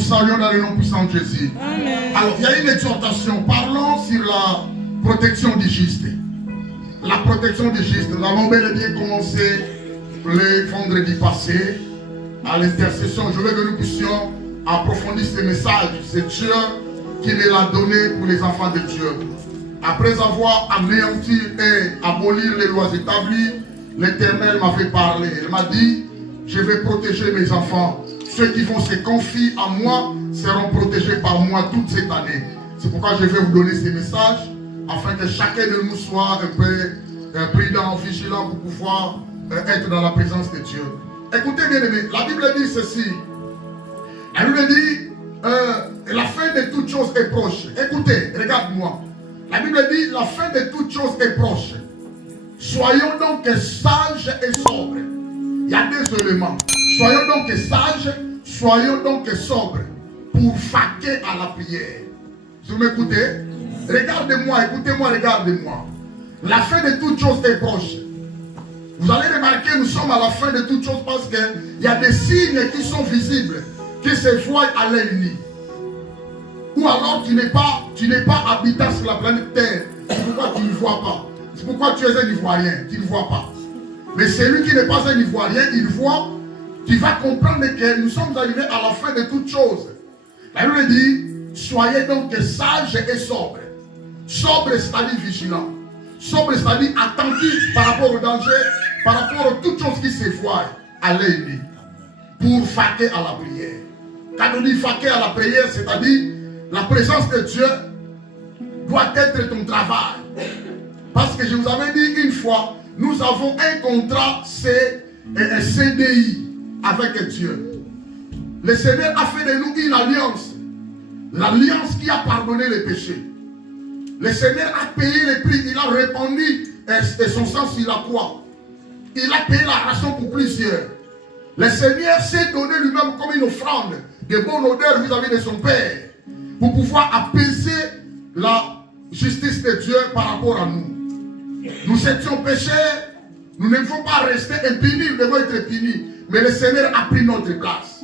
vous saluons dans le nom puissant de Jésus. Amen. Alors, il y a une exhortation. Parlons sur la protection du juste. La protection du juste. Nous avons bel et bien commencé le vendredi passé à l'intercession. Je veux que nous puissions approfondir ce message. C'est Dieu qui me l'a donné pour les enfants de Dieu. Après avoir anéanti et abolir les lois établies, l'Éternel m'avait parlé. Il m'a dit, je vais protéger mes enfants. Ceux qui vont se confier à moi seront protégés par moi toute cette année. C'est pourquoi je vais vous donner ces messages, afin que chacun de nous soit un peu prudent, vigilant pour pouvoir être dans la présence de Dieu. Écoutez bien aimés, la Bible dit ceci. La Bible dit, la fin de toutes choses est proche. Écoutez, regarde-moi. La Bible dit, la fin de toutes choses est proche. Soyons donc sages et sobres. Il y a deux éléments. Soyons donc sages, soyons donc sobres pour vaquer à la prière. Vous m'écoutez? Regardez-moi, écoutez-moi, regardez-moi. La fin de toutes choses est proche. Vous allez remarquer, nous sommes à la fin de toutes choses parce qu'il y a des signes qui sont visibles, qui se voient à l'œil nu. Ou alors tu n'es pas habitant sur la planète Terre. C'est pourquoi tu ne vois pas. C'est pourquoi tu es un Ivoirien, tu ne vois pas. Mais celui qui n'est pas un Ivoirien, il voit, tu vas comprendre que nous sommes arrivés à la fin de toutes choses. La Bible dit, soyez donc sages et sobres. Sobre, c'est-à-dire vigilant. Sobre, c'est-à-dire attentif par rapport au danger, par rapport à toutes choses qui se voient à l'œil nu. Pour vaquer à la prière. Quand on dit vaquer à la prière, c'est-à-dire la présence de Dieu doit être ton travail. Parce que je vous avais dit une fois, nous avons un contrat CDI avec Dieu. Le Seigneur a fait de nous une alliance. L'alliance qui a pardonné les péchés. Le Seigneur a payé le prix. Il a répandu son sang sur la croix. Il a payé la ration pour plusieurs. Le Seigneur s'est donné lui-même comme une offrande de bonne odeur vis-à-vis de son Père. Pour pouvoir apaiser la justice de Dieu par rapport à nous. Nous étions pécheurs, nous ne devons pas rester impunis, nous devons être punis. Mais le Seigneur a pris notre place.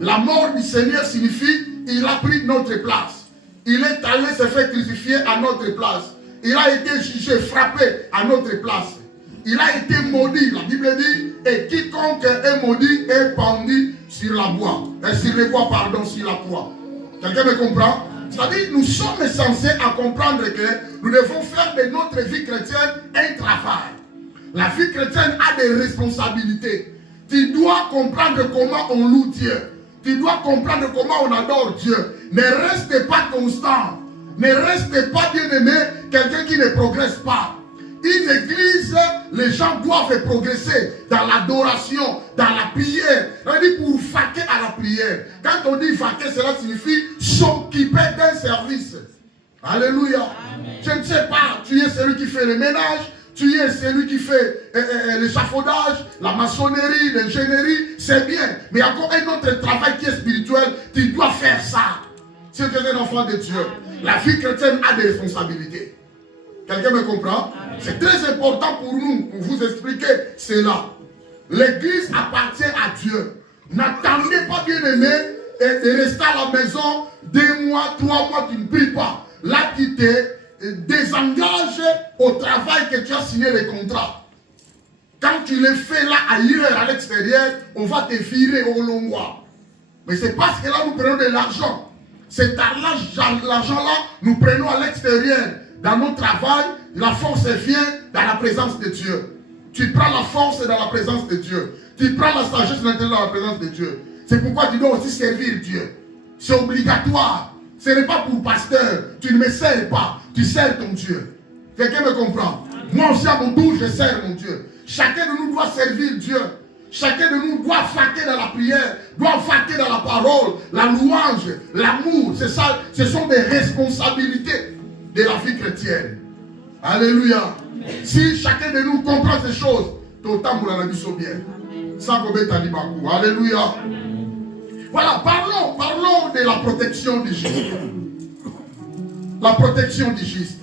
La mort du Seigneur signifie il a pris notre place. Il est allé se faire crucifier à notre place. Il a été jugé, frappé à notre place. Il a été maudit, la Bible dit, et quiconque est maudit est pendu sur la croix. Sur les bois, pardon, sur la croix. Quelqu'un me comprend? C'est-à-dire, nous sommes censés à comprendre que nous devons faire de notre vie chrétienne un travail. La vie chrétienne a des responsabilités. Tu dois comprendre comment on loue Dieu. Tu dois comprendre comment on adore Dieu. Ne reste pas constant. Ne reste pas bien-aimé, quelqu'un qui ne progresse pas. Une église, les gens doivent progresser dans l'adoration, dans la prière. On dit pour vaquer à la prière. Quand on dit vaquer, cela signifie s'occuper d'un service. Alléluia. Amen. Je ne sais pas, tu es celui qui fait le ménage, tu es celui qui fait l'échafaudage, la maçonnerie, l'ingénierie, c'est bien. Mais encore un autre travail qui est spirituel, tu dois faire ça. Si tu es un enfant de Dieu, la vie chrétienne a des responsabilités. Quelqu'un me comprend? C'est très important pour nous, pour vous expliquer cela. L'église appartient à Dieu. N'attendez pas, bien aimé, et rester à la maison 2 mois, 3 mois, tu ne pries pas. Là, tu te désengages au travail que tu as signé le contrat. Quand tu le fais là, ailleurs, à l'extérieur, on va te virer au long mois. Mais c'est parce que là, nous prenons de l'argent. Cet argent-là, nous prenons à l'extérieur. Dans notre travail, la force vient dans la présence de Dieu. Tu prends la force dans la présence de Dieu. Tu prends la sagesse dans la présence de Dieu. C'est pourquoi tu dois aussi servir Dieu. C'est obligatoire. Ce n'est pas pour pasteur. Tu ne me sers pas. Tu sers ton Dieu. Quelqu'un me comprend? Moi aussi à mon tour, je sers mon Dieu. Chacun de nous doit servir Dieu. Chacun de nous doit vaquer dans la prière, doit vaquer dans la parole, la louange, l'amour. C'est ça, ce sont des responsabilités de la vie chrétienne. Alléluia. Si chacun de nous comprend ces choses, autant pour la vie soit bien. Sans commettre à l'Ibakou. Alléluia. Voilà, parlons de la protection du juste. La protection du juste.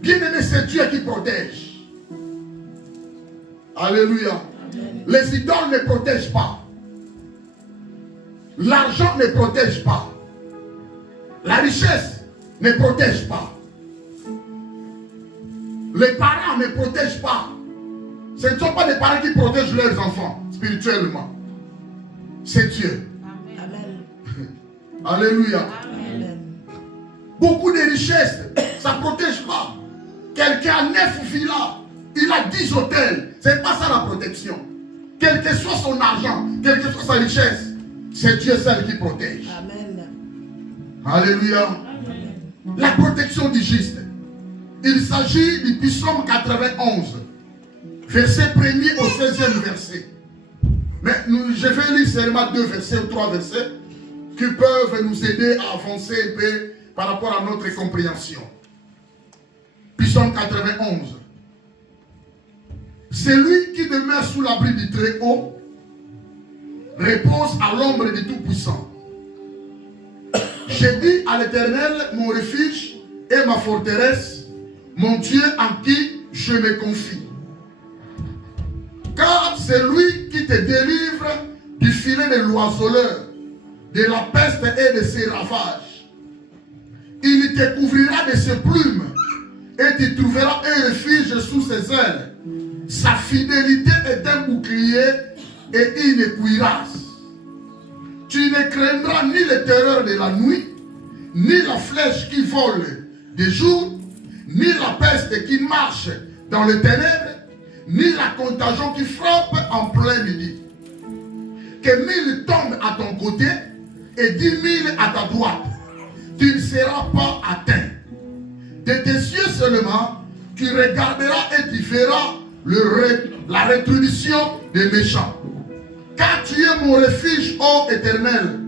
Bien aimé, c'est Dieu qui protège. Alléluia. Les idoles ne protègent pas. L'argent ne protège pas. La richesse ne protège pas. Les parents ne protègent pas. Ce ne sont pas les parents qui protègent leurs enfants spirituellement. C'est Dieu. Amen. Alléluia. Amen. Beaucoup de richesses, ça ne protège pas. Quelqu'un a 9 villas, il a 10 hôtels. Ce n'est pas ça la protection. Quel que soit son argent, quelle que soit sa richesse, c'est Dieu seul qui protège. Amen. Alléluia. Amen. La protection du juste. Il s'agit du psaume 91, verset 1er au 16e verset. Mais je vais lire seulement 2 versets ou 3 versets qui peuvent nous aider à avancer un peu par rapport à notre compréhension. Psaume 91. Celui qui demeure sous l'abri du Très-Haut repose à l'ombre du Tout-Puissant. J'ai dit à l'Éternel, mon refuge et ma forteresse, mon Dieu en qui je me confie. Car c'est lui qui te délivre du filet de l'oiseleur, de la peste et de ses ravages. Il te couvrira de ses plumes et tu trouveras un refuge sous ses ailes. Sa fidélité est un bouclier et une cuirasse. Tu ne craindras ni les terreurs de la nuit, ni la flèche qui vole de jour, ni la peste qui marche dans les ténèbres, ni la contagion qui frappe en plein midi. Que 1000 tombent à ton côté et 10 000 à ta droite, tu ne seras pas atteint. De tes yeux seulement, tu regarderas et tu verras la rétribution des méchants. Car tu es mon refuge, ô Éternel,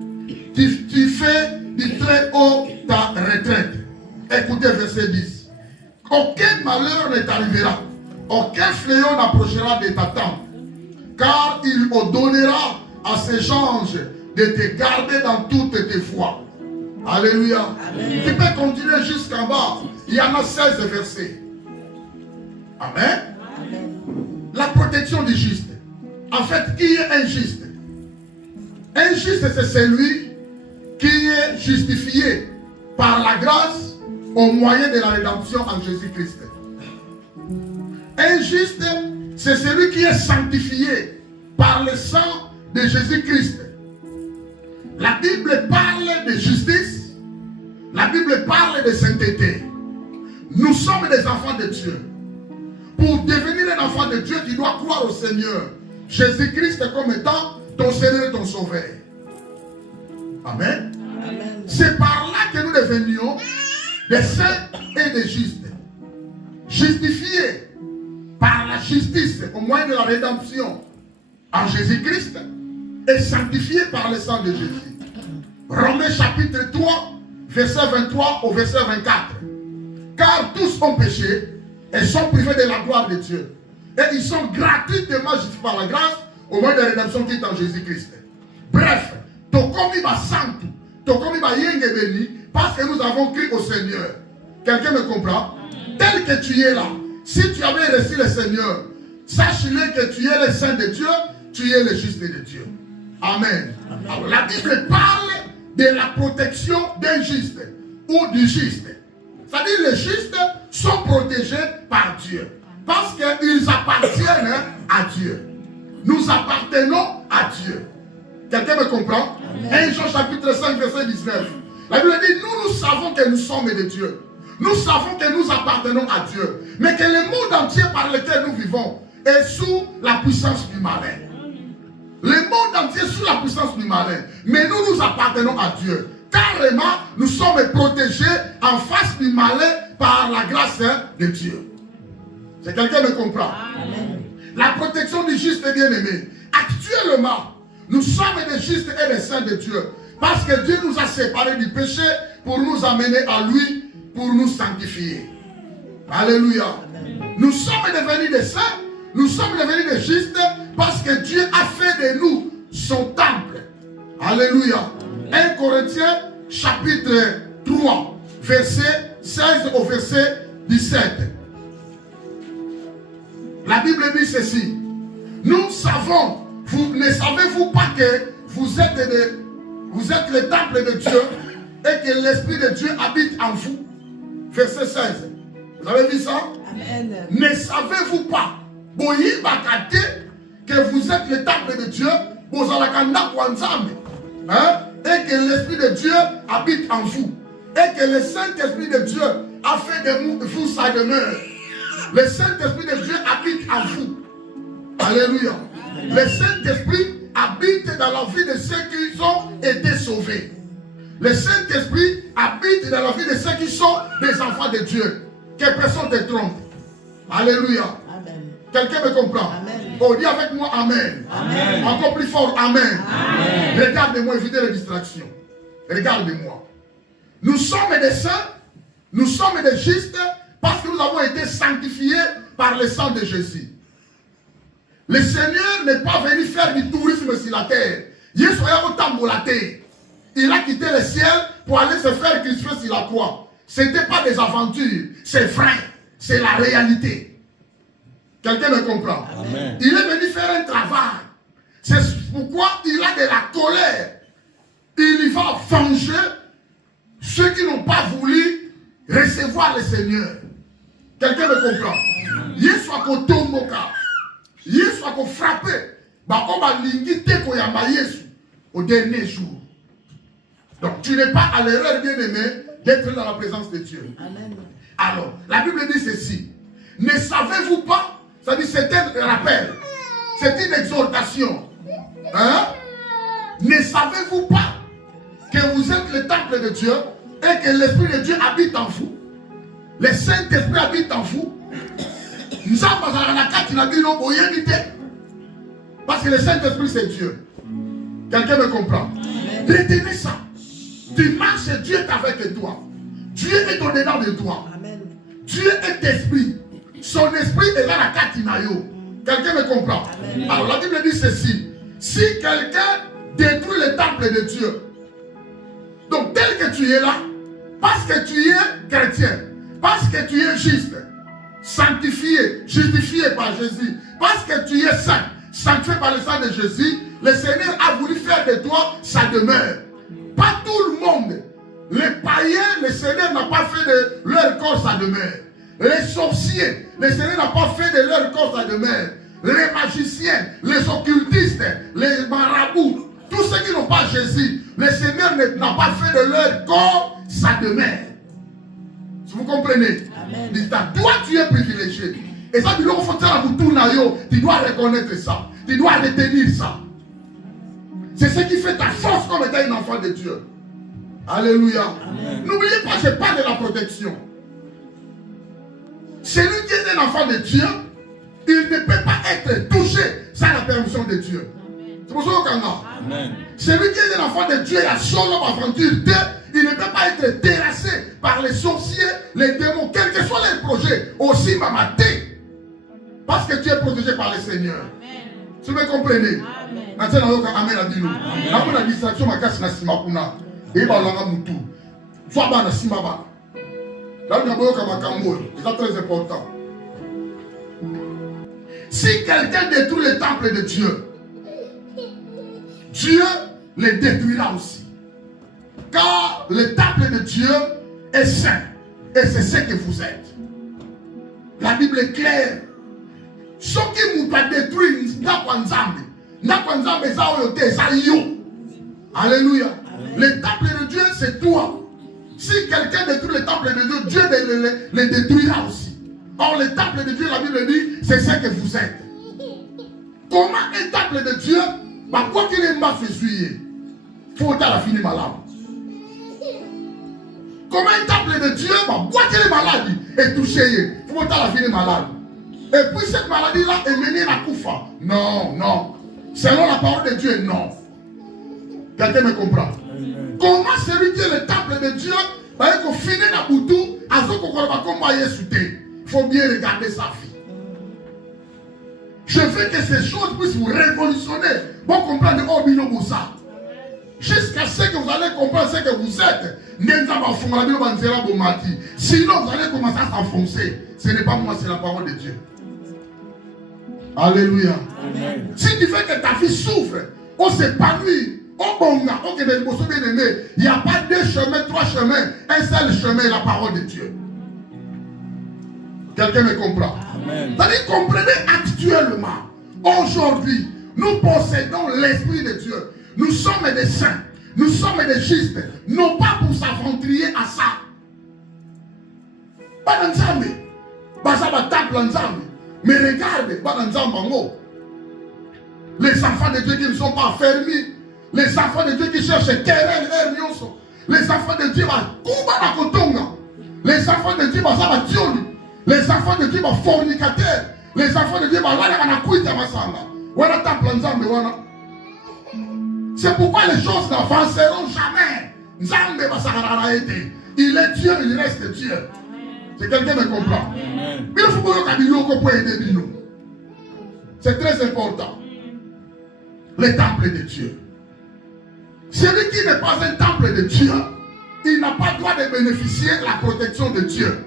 tu fais du très haut ta retraite. Écoutez verset 10. Aucun malheur ne t'arrivera, aucun fléau n'approchera de ta tente, car il ordonnera à ses anges de te garder dans toutes tes voies. Alléluia. Amen. Tu peux continuer jusqu'en bas. Il y en a 16 versets. Amen. Amen. La protection du juste. En fait, qui est injuste? Injuste, c'est celui qui est justifié par la grâce au moyen de la rédemption en Jésus-Christ. Injuste, c'est celui qui est sanctifié par le sang de Jésus-Christ. La Bible parle de justice. La Bible parle de sainteté. Nous sommes des enfants de Dieu. Pour devenir un enfant de Dieu, tu dois croire au Seigneur Jésus-Christ comme étant ton Seigneur et ton Sauveur. Amen. Amen. C'est par là que nous devenions des saints et des justes. Justifiés par la justice au moyen de la rédemption en Jésus-Christ et sanctifiés par le sang de Jésus. Romains chapitre 3, verset 23 au verset 24. Car tous ont péché et sont privés de la gloire de Dieu. Et ils sont gratuitement justifiés par la grâce au moyen de la rédemption qui est en Jésus-Christ. Bref, tokomi ba santu, tokomi ba yenge béni, parce que nous avons crié au Seigneur. Quelqu'un me comprend? Tel que tu es là, si tu avais reçu le Seigneur, sache-le que tu es le Saint de Dieu, tu es le juste de Dieu. Amen. Amen. Alors, la Bible parle de la protection d'un juste ou du juste. C'est-à-dire les justes sont protégés par Dieu parce qu'ils appartiennent à Dieu. Nous appartenons à Dieu. Quelqu'un me comprend? 1 Jean chapitre 5 verset 19. La Bible dit, nous savons que nous sommes de Dieu. Nous savons que nous appartenons à Dieu. Mais que le monde entier par lequel nous vivons est sous la puissance du malin. Le monde entier est sous la puissance du malin. Mais nous appartenons à Dieu. Carrément, nous sommes protégés en face du malin par la grâce de Dieu. C'est quelqu'un me comprend? Amen. La protection du juste est bien aimé. Actuellement, nous sommes des justes et des saints de Dieu. Parce que Dieu nous a séparés du péché pour nous amener à lui, pour nous sanctifier. Alléluia. Amen. Nous sommes devenus des saints, nous sommes devenus des justes parce que Dieu a fait de nous son temple. Alléluia. 1 Corinthiens chapitre 3, verset 16 au verset 17. La Bible dit ceci. Nous savons, ne savez-vous pas que vous êtes vous êtes le temple de Dieu et que l'Esprit de Dieu habite en vous. Verset 16. Vous avez vu ça? Amen. Ne savez-vous pas, boyi bakate, que vous êtes le temple de Dieu, hein? Et que l'Esprit de Dieu habite en vous. Et que le Saint-Esprit de Dieu a fait de vous sa demeure. Le Saint-Esprit de Dieu habite en vous. Alléluia. Le Saint-Esprit habite dans la vie de ceux qui ont été sauvés. Le Saint-Esprit habite dans la vie de ceux qui sont des enfants de Dieu. Que personne ne te trompe. Alléluia. Amen. Quelqu'un me comprend? Amen. Oh, dis avec moi Amen. Amen. Encore plus fort, Amen. Amen. Regardez-moi, évitez les distractions. Regardez-moi. Nous sommes des saints, nous sommes des justes parce que nous avons été sanctifiés par le sang de Jésus. Le Seigneur n'est pas venu faire du tourisme sur la terre. Il a quitté le ciel pour aller se faire crucifier sur la croix. Ce n'était pas des aventures, c'est vrai, c'est la réalité. Quelqu'un me comprend? Amen. Il est venu faire un travail. C'est pourquoi il a de la colère. Il va venger ceux qui n'ont pas voulu recevoir le Seigneur. Quelqu'un me comprend? Il soit qu'on tombe il soit qu'on frappe. On va l'ingiter au dernier jour. Donc tu n'es pas à l'erreur, bien-aimé, d'être dans la présence de Dieu. Amen. Alors, la Bible dit ceci. Ne savez-vous pas? Ça dit, c'est un rappel. C'est une exhortation. Hein? Ne savez-vous pas que vous êtes le temple de Dieu et que l'Esprit de Dieu habite en vous? Le Saint-Esprit habite en vous. Parce que le Saint-Esprit, c'est Dieu. Quelqu'un me comprend? Retenez ça. Tu marches et Dieu est avec toi. Dieu est au-dedans de toi. Amen. Dieu est esprit. Son esprit est dans la Katinayo. Quelqu'un me comprend? Amen. Alors la Bible dit ceci. Si quelqu'un détruit le temple de Dieu, donc tel que tu es là, parce que tu es chrétien, parce que tu es juste, sanctifié, justifié par Jésus, parce que tu es saint, sanctifié par le sang de Jésus, le Seigneur a voulu faire de toi sa demeure. Pas tout le monde. Les païens, le Seigneur n'a pas fait de leur corps sa demeure. Les sorciers, le Seigneur n'a pas fait de leur corps sa demeure. Les magiciens, les occultistes, les marabouts, tous ceux qui n'ont pas Jésus, le Seigneur n'a pas fait de leur corps sa demeure. Si vous comprenez? Amen. Toi, tu es privilégié. Et ça, tu dois reconnaître ça. Tu dois retenir ça. C'est ce qui fait ta force comme étant un enfant de Dieu. Alléluia. N'oubliez pas, je parle de la protection. Celui qui est un enfant de Dieu, il ne peut pas être touché sans la permission de Dieu. C'est pour ça qu'on a. Celui qui est un enfant de Dieu, la seule aventure, il ne peut pas être terrassé par les sorciers, les démons, quels que soient les projets, aussi mamaté. Parce que tu es protégé par le Seigneur. Tu me comprenez? Amen. Amen. La distraction ma casse na simakuna. Et ba langa mutu. Soit ba na simaba. Là nous avons comme makambo. C'est très important. Si quelqu'un détruit le temple de Dieu, Dieu le détruira aussi. Car le temple de Dieu est saint. Et c'est ce que vous êtes. La Bible est claire. Ce qui ne pas détruire, alléluia. Le temple de Dieu, c'est toi. Si quelqu'un détruit le temple de Dieu, Dieu le détruira aussi. Or, le temple de Dieu, la Bible dit, c'est ce que vous êtes. Comment un temple de Dieu, quoi qu'il est mal fait, faut la finir malade. Comment un temple de Dieu, quoi qu'il est malade, est touché, faut la finir malade. Et puis cette maladie-là est menée à Koufa. Non, non. Selon la parole de Dieu, non. Quelqu'un me comprend? Comment celui qui est le temple de Dieu va être fini dans le boutou, il faut bien regarder sa vie. Je veux que ces choses puissent vous révolutionner. Bon comprendre, oh, bino boussa. Jusqu'à ce que vous allez comprendre ce que vous êtes. Sinon, vous allez commencer à s'enfoncer. Ce n'est pas moi, c'est la parole de Dieu. Alléluia. Amen. Si tu veux que ta vie souffre, on s'épanouit, Il n'y a pas deux chemins, trois chemins, un seul chemin, la parole de Dieu. Quelqu'un me comprend? C'est-à-dire, comprenez actuellement, aujourd'hui, nous possédons l'Esprit de Dieu. Nous sommes des saints, nous sommes des justes, non pas pour s'aventurer à ça. Pas d'ensemble, mais regarde, les enfants de Dieu qui ne sont pas fermés, les enfants de Dieu qui cherchent querelle, les enfants de Dieu, les enfants de Dieu, les enfants de Dieu, fornicateurs, les enfants de Dieu, c'est pourquoi les choses n'avanceront jamais. Il est Dieu, il reste Dieu. C'est quelqu'un qui me comprend. C'est très important. Le temple de Dieu. Celui qui n'est pas un temple de Dieu, il n'a pas le droit de bénéficier de la protection de Dieu.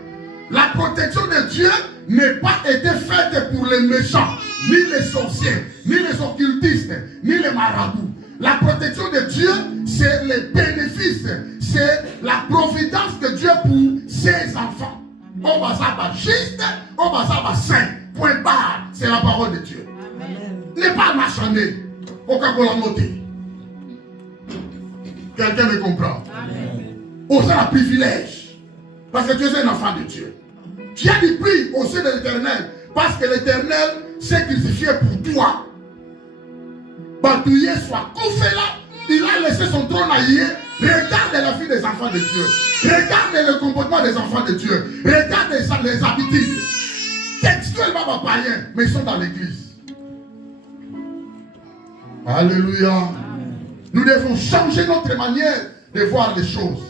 La protection de Dieu n'est pas été faite pour les méchants, ni les sorciers, ni les occultistes, ni les marabouts. La protection de Dieu, c'est les bénéfices, c'est la providence de Dieu pour ses enfants. On va savoir juste, on va savoir saint. Point barre, c'est la parole de Dieu. N'est pas marchander. Aucun qu'on l'a noté. Quelqu'un me comprend? On a un privilège. Parce que tu es un enfant de Dieu. Tu as du prix au sein de l'Éternel. Parce que l'Éternel s'est crucifié pour toi. Batouillé soit couffé là. Il a laissé son trône à hier. Regarde la vie des enfants de Dieu. Regarde le comportement des enfants de Dieu. Regarde les habitudes. Textuellement, pas païens, mais ils sont dans l'église. Alléluia. Nous devons changer notre manière de voir les choses.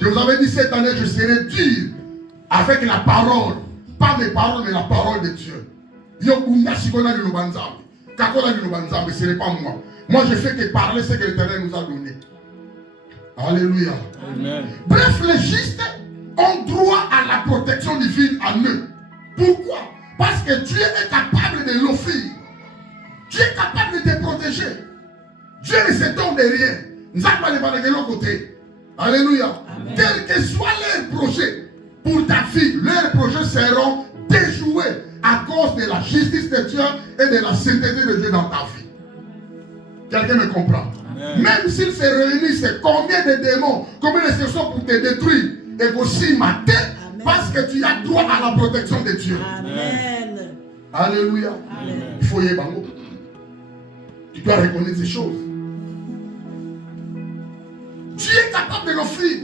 Je vous avais dit cette année, je serai dur avec la parole. Pas mes paroles, mais la parole de Dieu. Ce n'est pas moi. Moi, je fais que parler ce que l'Éternel nous a donné. Alléluia. Amen. Bref, les justes ont droit à la protection divine en eux. Pourquoi? Parce que Dieu est capable de l'offrir. Dieu est capable de te protéger. Dieu ne s'étonne de rien. Nous allons aller de l'autre côté. Alléluia. Amen. Quel que soit leur projet pour ta vie, leurs projets seront déjoués à cause de la justice de Dieu et de la sainteté de Dieu dans ta vie. Quelqu'un me comprend? Amen. Même s'ils se réunissent, combien de démons, combien de situations pour te détruire et aussi mater, parce que tu as droit à la protection de Dieu. Amen. Alléluia. Amen. Il faut y aller. Tu dois reconnaître ces choses. Dieu est capable de l'offrir.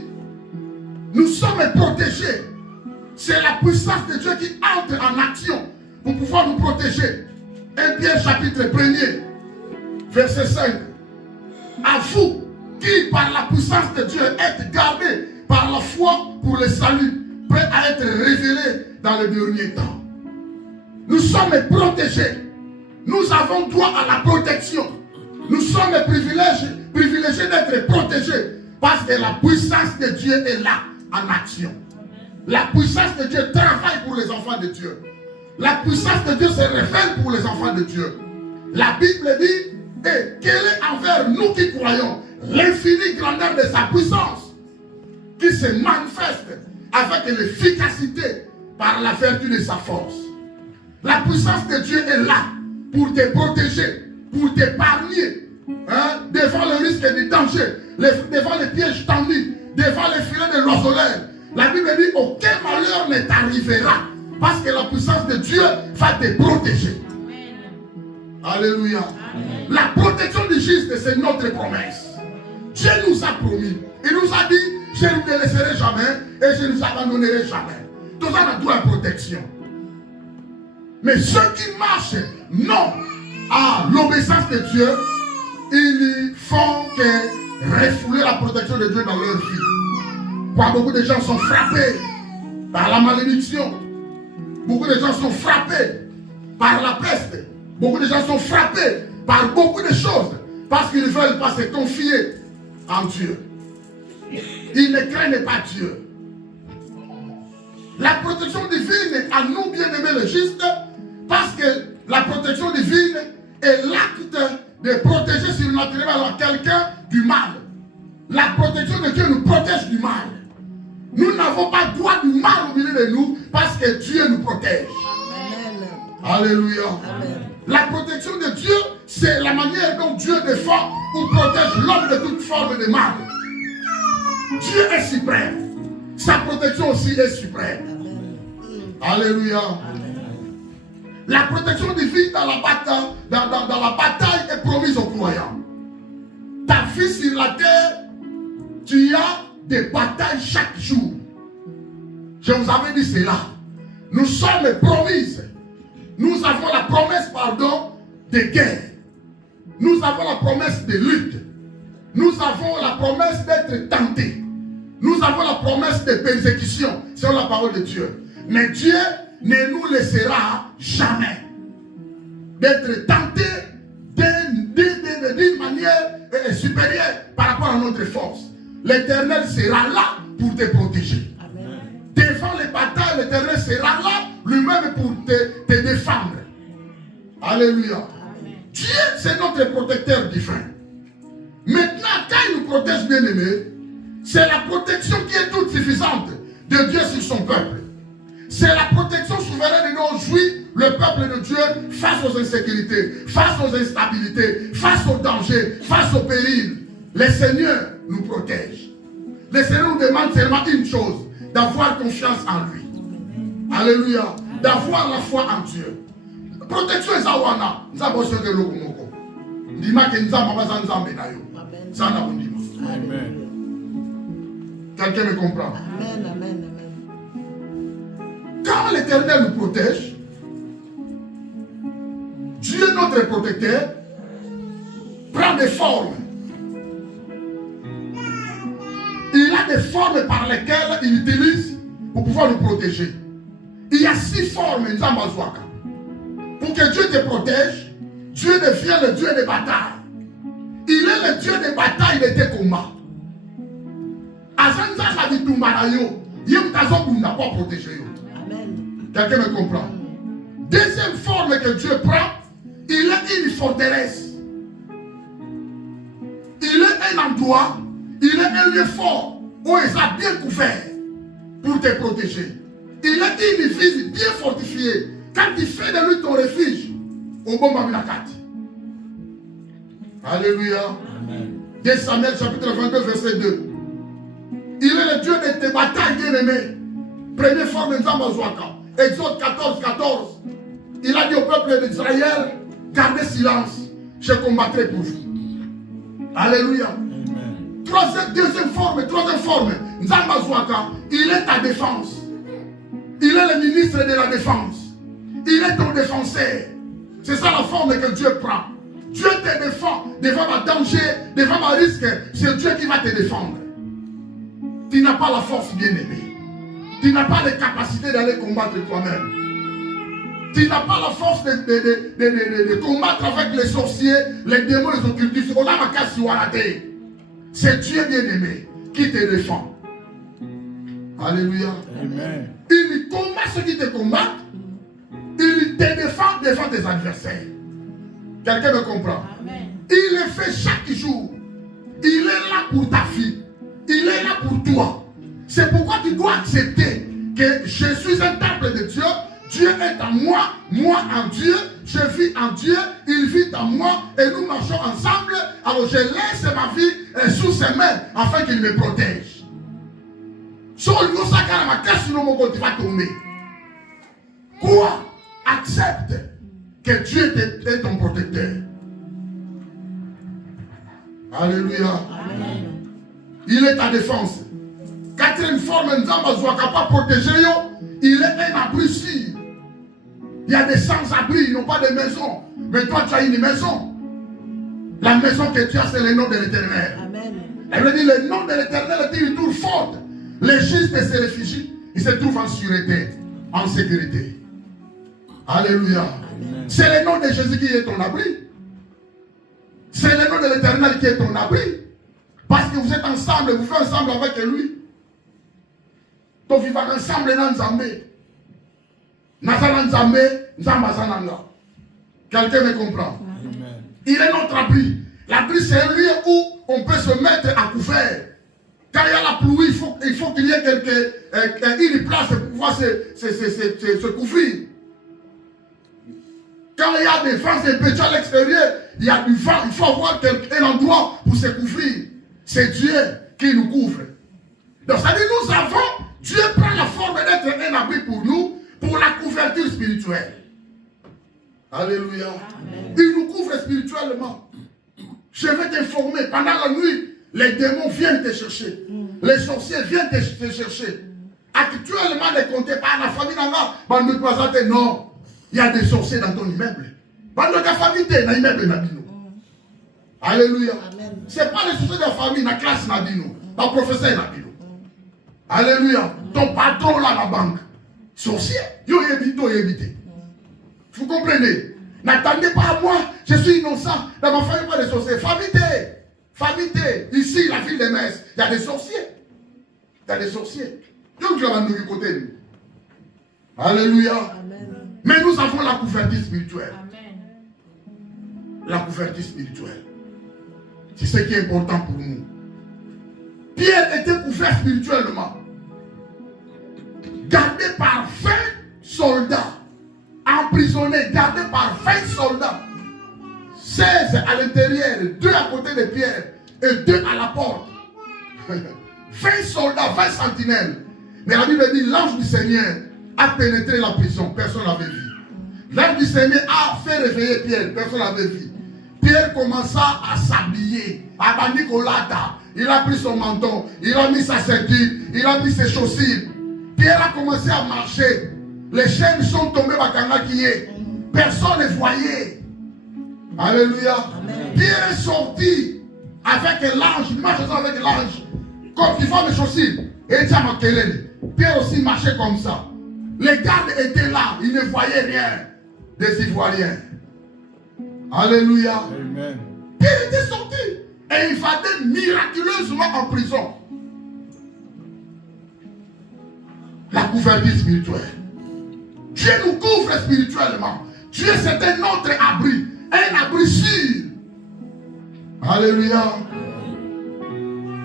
Nous sommes protégés. C'est la puissance de Dieu qui entre en action pour pouvoir nous protéger. 1 Pierre chapitre 1er, verset 5. À vous qui par la puissance de Dieu êtes gardés par la foi pour le salut, prêts à être révélés dans le dernier temps. Nous sommes protégés. Nous avons droit à la protection. Nous sommes privilégiés d'être protégés parce que la puissance de Dieu est là en action. La puissance de Dieu travaille pour les enfants de Dieu. La puissance de Dieu se révèle pour les enfants de Dieu. La Bible dit, et quelle est envers nous qui croyons l'infinie grandeur de sa puissance qui se manifeste avec l'efficacité par la vertu de sa force. La puissance de Dieu est là pour te protéger, pour t'épargner devant le risque du danger, devant les pièges tendus, devant les filets de l'oiseleur. La Bible dit aucun malheur ne t'arrivera parce que la puissance de Dieu va te protéger. Amen. Alléluia. Amen. La protection du juste, c'est notre promesse. Dieu nous a promis. Il nous a dit, je ne te laisserai jamais et je ne vous abandonnerai jamais. Tout ça a droit à protection. Mais ceux qui marchent non à l'obéissance de Dieu, ils font que refouler la protection de Dieu dans leur vie. Car beaucoup de gens sont frappés par la malédiction. Beaucoup de gens sont frappés par la peste. Beaucoup de gens sont frappés par beaucoup de choses parce qu'ils ne veulent pas se confier en Dieu. Ils ne craignent pas Dieu. La protection divine à nous bien-aimés les justes, parce que la protection divine est l'acte de protéger surnaturellement quelqu'un du mal. La protection de Dieu nous protège du mal. Nous n'avons pas droit du mal au milieu de nous parce que Dieu nous protège. Amen. Alléluia. Amen. La protection de Dieu, c'est la manière dont Dieu défend ou protège l'homme de toute forme de mal. Dieu est suprême. Sa protection aussi est suprême. Amen. Alléluia. Amen. La protection divine dans la bataille est promise aux croyants. Ta vie sur la terre, tu as des batailles chaque jour. Je vous avais dit cela. Nous sommes promises. Nous avons la promesse, de guerre. Nous avons la promesse de lutte. Nous avons la promesse d'être tentés. Nous avons la promesse de persécution, selon la parole de Dieu. Mais Dieu ne nous laissera jamais d'être tentés d'une manière supérieure par rapport à notre force. L'Éternel sera là pour te protéger. Amen. Devant les batailles, l'Éternel sera là lui-même pour te défendre. Alléluia. Amen. Dieu, c'est notre protecteur divin. Maintenant, quand il nous protège, bien aimé, c'est la protection qui est toute suffisante de Dieu sur son peuple. C'est la protection souveraine dont jouit le peuple de Dieu face aux insécurités, face aux instabilités, face aux dangers, face aux périls. Le Seigneur nous protège. Le Seigneur nous demande seulement une chose, d'avoir confiance en lui. Alléluia. D'avoir la foi en Dieu. Protection est zawana. Amen. Quelqu'un me comprend? Amen, amen, amen. Quand l'Éternel nous protège, Dieu, notre protecteur, prend des formes. Il a des formes par lesquelles il utilise pour pouvoir nous protéger. Il y a 6 formes, Nzambazouaka. Pour que Dieu te protège, Dieu devient le Dieu des batailles. Il est le Dieu des batailles de tes combats. Quelqu'un me comprend? Deuxième forme que Dieu prend, il est une forteresse. Il est un endroit, il est un lieu fort où il a bien couvert pour te protéger. Il est une ville bien fortifiée. Quand il fait de lui ton refuge, au bon moment de la carte. Alléluia. Amen. 2 Samuel chapitre 22 verset 2. Il est le Dieu de tes batailles bien-aimées. Première forme de Nzambazouaka. Exode 14, 14. Il a dit au peuple d'Israël, gardez silence, je combattrai pour vous. Alléluia. Amen. Troisième forme, Nzambazouaka, il est ta défense. Il est le ministre de la défense. Il est ton défenseur. C'est ça la forme que Dieu prend. Dieu te défend devant ma danger, devant ma risque. C'est Dieu qui va te défendre. Tu n'as pas la force bien-aimée. Tu n'as pas les capacités d'aller combattre toi-même. Tu n'as pas la force de combattre avec les sorciers, les démons, les occultistes. C'est Dieu bien-aimé qui te défend. Alléluia. Amen. Il combat ceux qui te combattent. Il te défend devant tes adversaires. Quelqu'un me comprend? Amen. Il le fait chaque jour. Il est là pour ta vie. Il est là pour toi. C'est pourquoi tu dois accepter que je suis un temple de Dieu. Dieu est en moi, moi en Dieu. Je vis en Dieu, il vit en moi et nous marchons ensemble. Alors je laisse ma vie sous ses mains afin qu'il me protège. Quoi? Accepte que Dieu est ton protecteur. Alléluia. Amen. Il est ta défense. Quatrième forme, Nzambazouaka pas protéger, il est un abri sûr. Il y a des sans-abri, ils n'ont pas de maison. Mais toi, tu as une maison. La maison que tu as, c'est le nom de l'Éternel. Amen. Elle veut dire, le nom de l'Éternel est une tour forte. Les justes se réfugient, ils se trouvent en sûreté, en sécurité. Alléluia. Amen. C'est le nom de Jésus qui est ton abri. C'est le nom de l'Éternel qui est ton abri. Parce que vous êtes ensemble, vous faites ensemble avec lui. Donc vivre ensemble dans Nzambé. Nazana Nzambé, Nzambazananga. Quelqu'un me comprend? Amen. Il est notre abri. L'abri, c'est un lieu où on peut se mettre à couvert. Quand il y a la pluie, il faut qu'il y ait une place pour pouvoir se couvrir. Quand il y a des vents impétueux à l'extérieur, il y a du vent, il faut avoir un endroit pour se couvrir. C'est Dieu qui nous couvre. Donc ça dit, nous avons, Dieu prend la forme d'être un abri pour nous, pour la couverture spirituelle. Alléluia. Amen. Il nous couvre spirituellement. Je vais t'informer, pendant la nuit, les démons viennent te chercher. Les sorciers viennent te chercher. Actuellement, ne comptez pas la famille d'Anga. Non, il y a des sorciers dans ton immeuble. Pendant ta famille, tu as un immeuble. Alléluia. Ce n'est pas les sorciers de la famille, la classe Nabino. La professeur Nabino. Alléluia. Ton patron là, la banque. Sorcier, il a évité. Vous comprenez? N'attendez pas à moi, je suis innocent. Dans ma famille, pas de sorciers. Famille, ici, la ville de Metz, il y a des sorciers. Il y a des sorciers. Donc, je vais nous côté. Alléluia. Amen. Mais nous avons la couverture spirituelle. Amen. La couverture spirituelle. C'est ce qui est important pour nous. Pierre était couvert spirituellement. Gardé par 20 soldats. Emprisonné, gardé par 20 soldats. 16 à l'intérieur, 2 à côté de Pierre et 2 à la porte. 20 soldats, 20 sentinelles. Mais la Bible dit, l'ange du Seigneur a pénétré la prison, personne n'avait vu. L'ange du Seigneur a fait réveiller Pierre, personne n'avait vu. Pierre commença à s'habiller, à banicolata. Il a pris son menton, il a mis sa ceinture, il a mis ses chaussures. Pierre a commencé à marcher. Les chaînes sont tombées à Kangakiye. Personne ne voyait. Alléluia. Amen. Pierre est sorti avec l'ange. Il marche avec l'ange. Comme il va me chaussures. Et Pierre aussi marchait comme ça. Les gardes étaient là. Ils ne voyaient rien des Ivoiriens. Alléluia. Amen. Pierre était sorti. Et il fallait miraculeusement en prison. La couverture spirituelle. Dieu nous couvre spirituellement. Dieu, c'est un autre abri. Un abri sûr. Alléluia.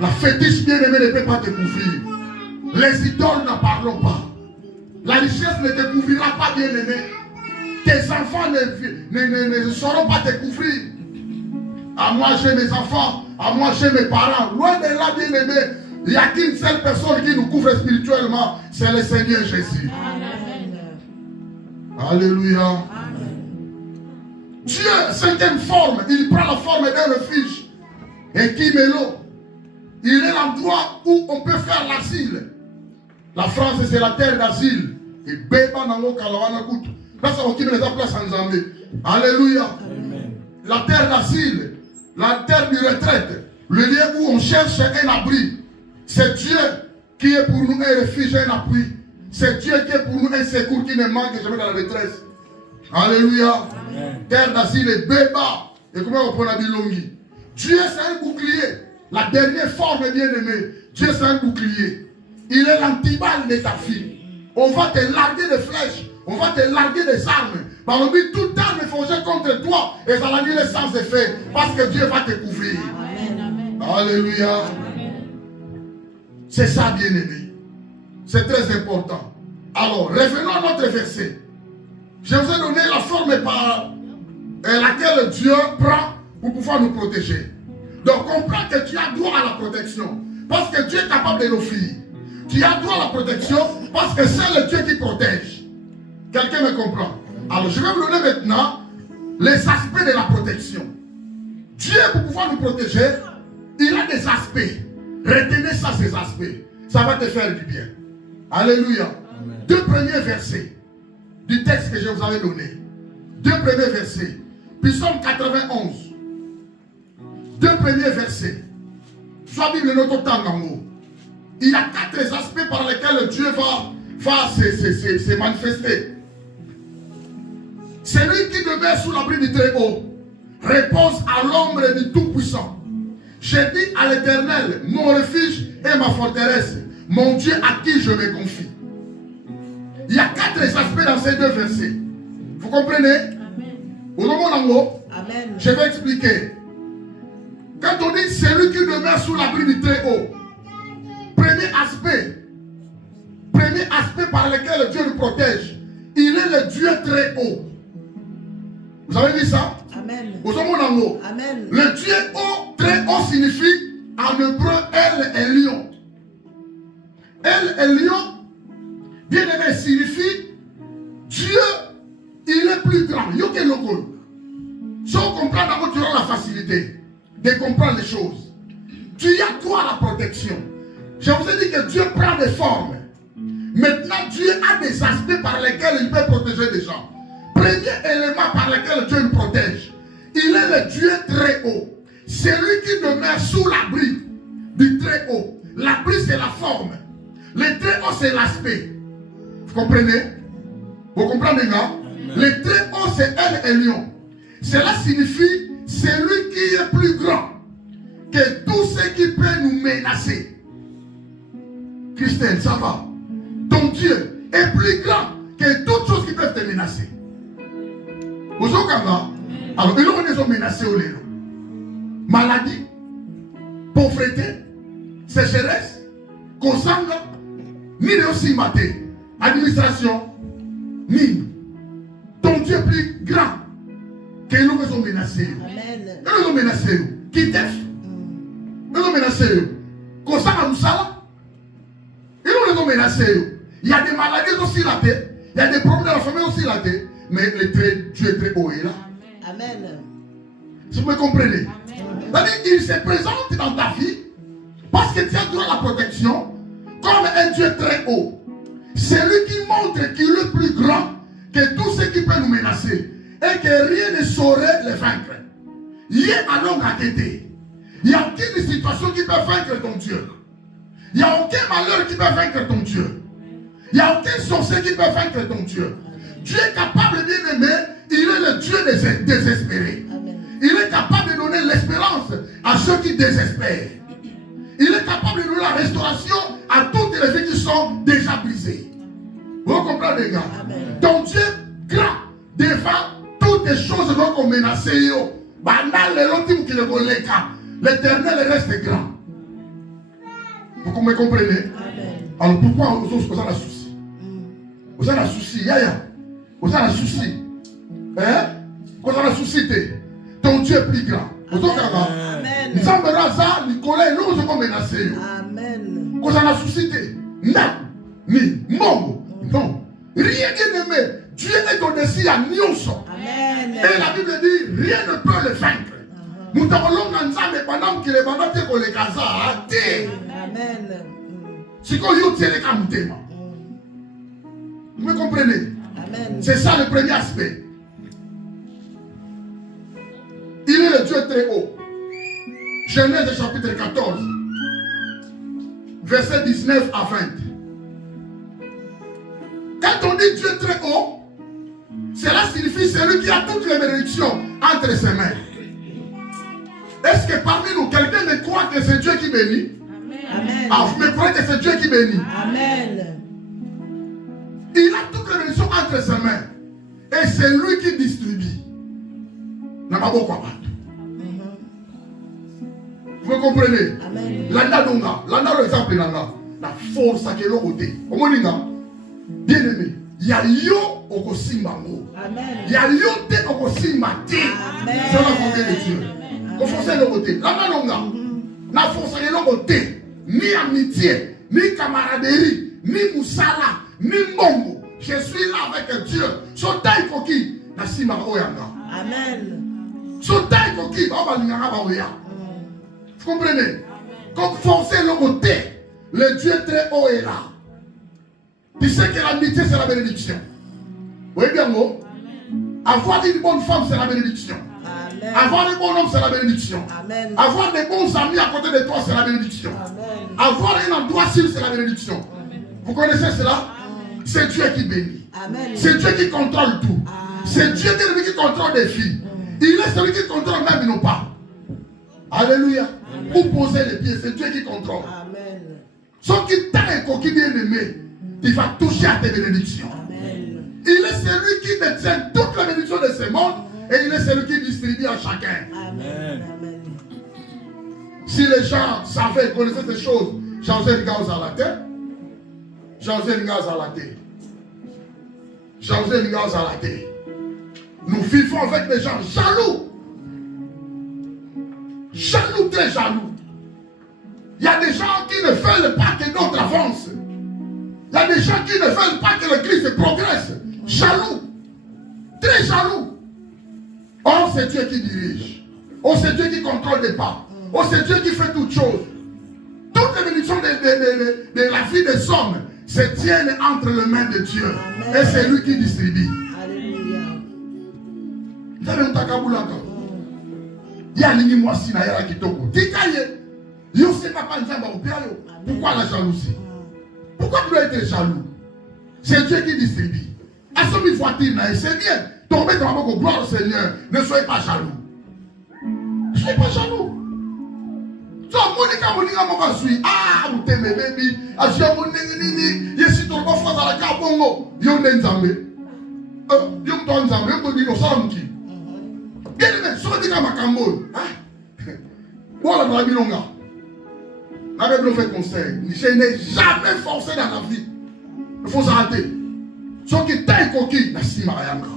La fétiche bien-aimée ne peut pas te couvrir. Les idoles n'en parlons pas. La richesse ne te couvrira pas, bien-aimé. Tes enfants ne sauront pas te couvrir. À moi, j'ai mes enfants. À moi, j'ai mes parents. Loin de là, bien-aimé, il n'y a qu'une seule personne qui nous couvre spirituellement. C'est le Seigneur Jésus. Amen. Alléluia. Amen. Dieu, cinquième forme, il prend la forme d'un refuge. Et qui met l'eau. Il est l'endroit où on peut faire l'asile. La France, c'est la terre d'asile. Et Béba Nango Kalawana Kout. Là, ça va qui met les places en Zambie. Alléluia. Amen. La terre d'asile. La terre de retraite. Le lieu où on cherche un abri. C'est Dieu qui est pour nous un refuge, un appui. C'est Dieu qui est pour nous un secours qui ne manque jamais dans la détresse. Alléluia. Amen. Terre d'asile et Béba. Et comment on prend la Bilongi. Dieu, c'est un bouclier. La dernière forme, bien-aimée. Dieu, c'est un bouclier. Il est l'antiballe de ta fille. On va te larguer des flèches. On va te larguer des armes. Par le but, toute arme forgée contre toi. Et ça va aller sans effet. Parce que Dieu va te couvrir. Amen. Alléluia. Amen. C'est ça, bien-aimé. C'est très important. Alors, revenons à notre verset. Je vous ai donné la forme par laquelle Dieu prend pour pouvoir nous protéger. Donc, comprends que tu as droit à la protection. Parce que Dieu est capable de l'offrir. Tu as droit à la protection parce que c'est le Dieu qui protège. Quelqu'un me comprend? Alors, je vais vous donner maintenant les aspects de la protection. Dieu, pour pouvoir nous protéger, il a des aspects. Retenez ça, ces aspects. Ça va te faire du bien. Alléluia. Amen. 2 premiers versets du texte que je vous avais donné. 2 premiers versets. Psaume 91. 2 premiers versets. Soit Bible notre temps en haut. Il y a 4 aspects par lesquels Dieu va se manifester. Celui qui demeure sous l'abri du Très-Haut repose à l'ombre du Tout-Puissant. J'ai dit à l'Éternel, mon refuge et ma forteresse, mon Dieu à qui je me confie. Il y a 4 aspects dans ces 2 versets. Vous comprenez? Amen. Amen. Je vais expliquer. Quand on dit celui qui demeure sous l'abri du Très-Haut, premier aspect par lequel Dieu nous protège, il est le Dieu Très-Haut. Vous avez vu ça? Amen. Amen. Le Dieu haut, Très-Haut signifie en hébreu El Elyon. El Elyon, bien aimé, signifie Dieu, il est plus grand. Si on comprend d'abord, tu auras la facilité de comprendre les choses. Tu y as toi la protection. Je vous ai dit que Dieu prend des formes. Maintenant, Dieu a des aspects par lesquels il peut protéger des gens. Premier élément par lequel Dieu nous protège, il est le Dieu Très-Haut. C'est lui qui demeure sous l'abri du Très-Haut. L'abri, c'est la forme. Le Très-Haut, c'est l'aspect. Vous comprenez? Vous comprenez, gars? Le Très-Haut, c'est El Elyon. Cela signifie, c'est lui qui est plus grand que tout ce qui peut nous menacer. Christelle, ça va? Ton Dieu est plus grand que toutes choses qui peuvent te menacer. Vous savez, alors, ils ont menacé au lélo. Maladie, pauvreté, sécheresse, consanga, ni de aussi maté, administration, ni. Ton Dieu est plus grand que nous ont menacé. Amen. Ils ont menacé. Qui t'est? Ils ont menacé. Consanga Moussala. Ils ont menacé. Il y a des maladies aussi là, il y a des problèmes de la famille aussi là, mais Dieu est très haut est là. Amen. Si vous me comprenez. C'est-à-dire qu'il se présente dans ta vie parce que tu as droit à la protection comme un Dieu très haut. C'est lui qui montre qu'il est plus grand que tout ce qui peut nous menacer et que rien ne saurait le vaincre. Il y a un long à têter. Il n'y a aucune situation qui peut vaincre ton Dieu. Il n'y a aucun malheur qui peut vaincre ton Dieu. Il n'y a aucun sorcier qui peut vaincre ton Dieu. Dieu est capable, bien aimé, il est le Dieu des désespérés. Amen. Il est capable de donner l'espérance à ceux qui désespèrent. Il est capable de donner la restauration à toutes les vies qui sont déjà brisées. Vous comprenez, les gars? Amen. Ton Dieu grand devant toutes les choses qu'on menace. L'éternel reste grand. Vous me comprenez? Amen. Alors pourquoi on a un souci? Vous avez un souci, vous avez un souci. Hein? Vous avez un souci. Ton Dieu est plus grand. Vous avez un souci. Amen. Vous avez un souci. Non. Rien n'est Dieu est au-dessus à Nyonso. Et la Bible dit, rien ne peut le vaincre. Nous t'avons pendant que les bandits pour les Gaza. Amen. Si vous me comprenez? C'est ça le premier aspect. Il est le Dieu très haut. Genèse chapitre 14, verset 19 à 20. Quand on dit Dieu très haut, cela signifie celui qui a toutes les bénédictions entre ses mains. Est-ce que parmi nous, quelqu'un me croit que c'est Dieu qui bénit? Amen. Ah, vous me croyez que c'est Dieu qui bénit? Amen. Il a toutes les bénédictions entre ses mains. Et c'est lui qui distribue. N'a pas beaucoup à battre. Vous me comprenez? Amen. L'anda l'exemple l'anda. La force à quel côté. Bien aimé. Il y a yo au Kosimbango. Amen. Il y a yo te au Kosimate. Amen. C'est la volonté de Dieu. Conforcez le côté. L'anda la force à quel côté. Ni amitié, ni camaraderie, ni moussala, ni mongo. Je suis là avec Dieu. Sotaï koki. Na sima oyanga. Amen. Sotaï koki. Oba linganga ba oya. Vous comprenez? Comme forcer le côté, le Dieu très haut est là. Tu sais que l'amitié c'est la bénédiction. Vous voyez bien, non? Avoir une bonne femme c'est la bénédiction. Amen. Avoir un bon homme c'est la bénédiction. Amen. Avoir des bons amis à côté de toi c'est la bénédiction. Amen. Avoir un endroit sûr c'est la bénédiction. Amen. Vous connaissez cela? C'est Dieu qui bénit. C'est Dieu qui contrôle tout. C'est Dieu qui contrôle des filles. Il est celui qui contrôle même nos pas. Alléluia. Pour poser les pieds, c'est Dieu qui contrôle. Amen. Sauf qu'il t'a un coquille bien aimé, il va toucher à tes bénédictions. Amen. Il est celui qui détient toutes les bénédictions de ce monde Et il est celui qui distribue à chacun. Amen. Si les gens savaient, connaissaient ces choses, changer le gaz à la terre, changer le gaz à la terre, changer le gaz à la terre. Nous vivons avec des gens jaloux. Jaloux, très jaloux. Il y a des gens qui ne veulent pas que d'autres avancent. Il y a des gens qui ne veulent pas que l'Église progresse. Jaloux. Très jaloux. Or, c'est Dieu qui dirige. Or, c'est Dieu qui contrôle les pas. Or, c'est Dieu qui fait toutes choses. Toutes les bénédictions de la vie des hommes se tiennent entre les mains de Dieu. Amen. Et c'est lui qui distribue. Alléluia. Pourquoi la jalousie? Pourquoi tu dois être jaloux? C'est Dieu qui distribue. C'est bien. Tombez dans la gloire au Seigneur. Ne soyez pas jaloux. Ne soyez pas jaloux. Ah, vous t'aimez, baby. Je n'ai jamais forcé dans la vie. Il faut s'arrêter. Ceux qui t'aiment coquille, na sima yanga.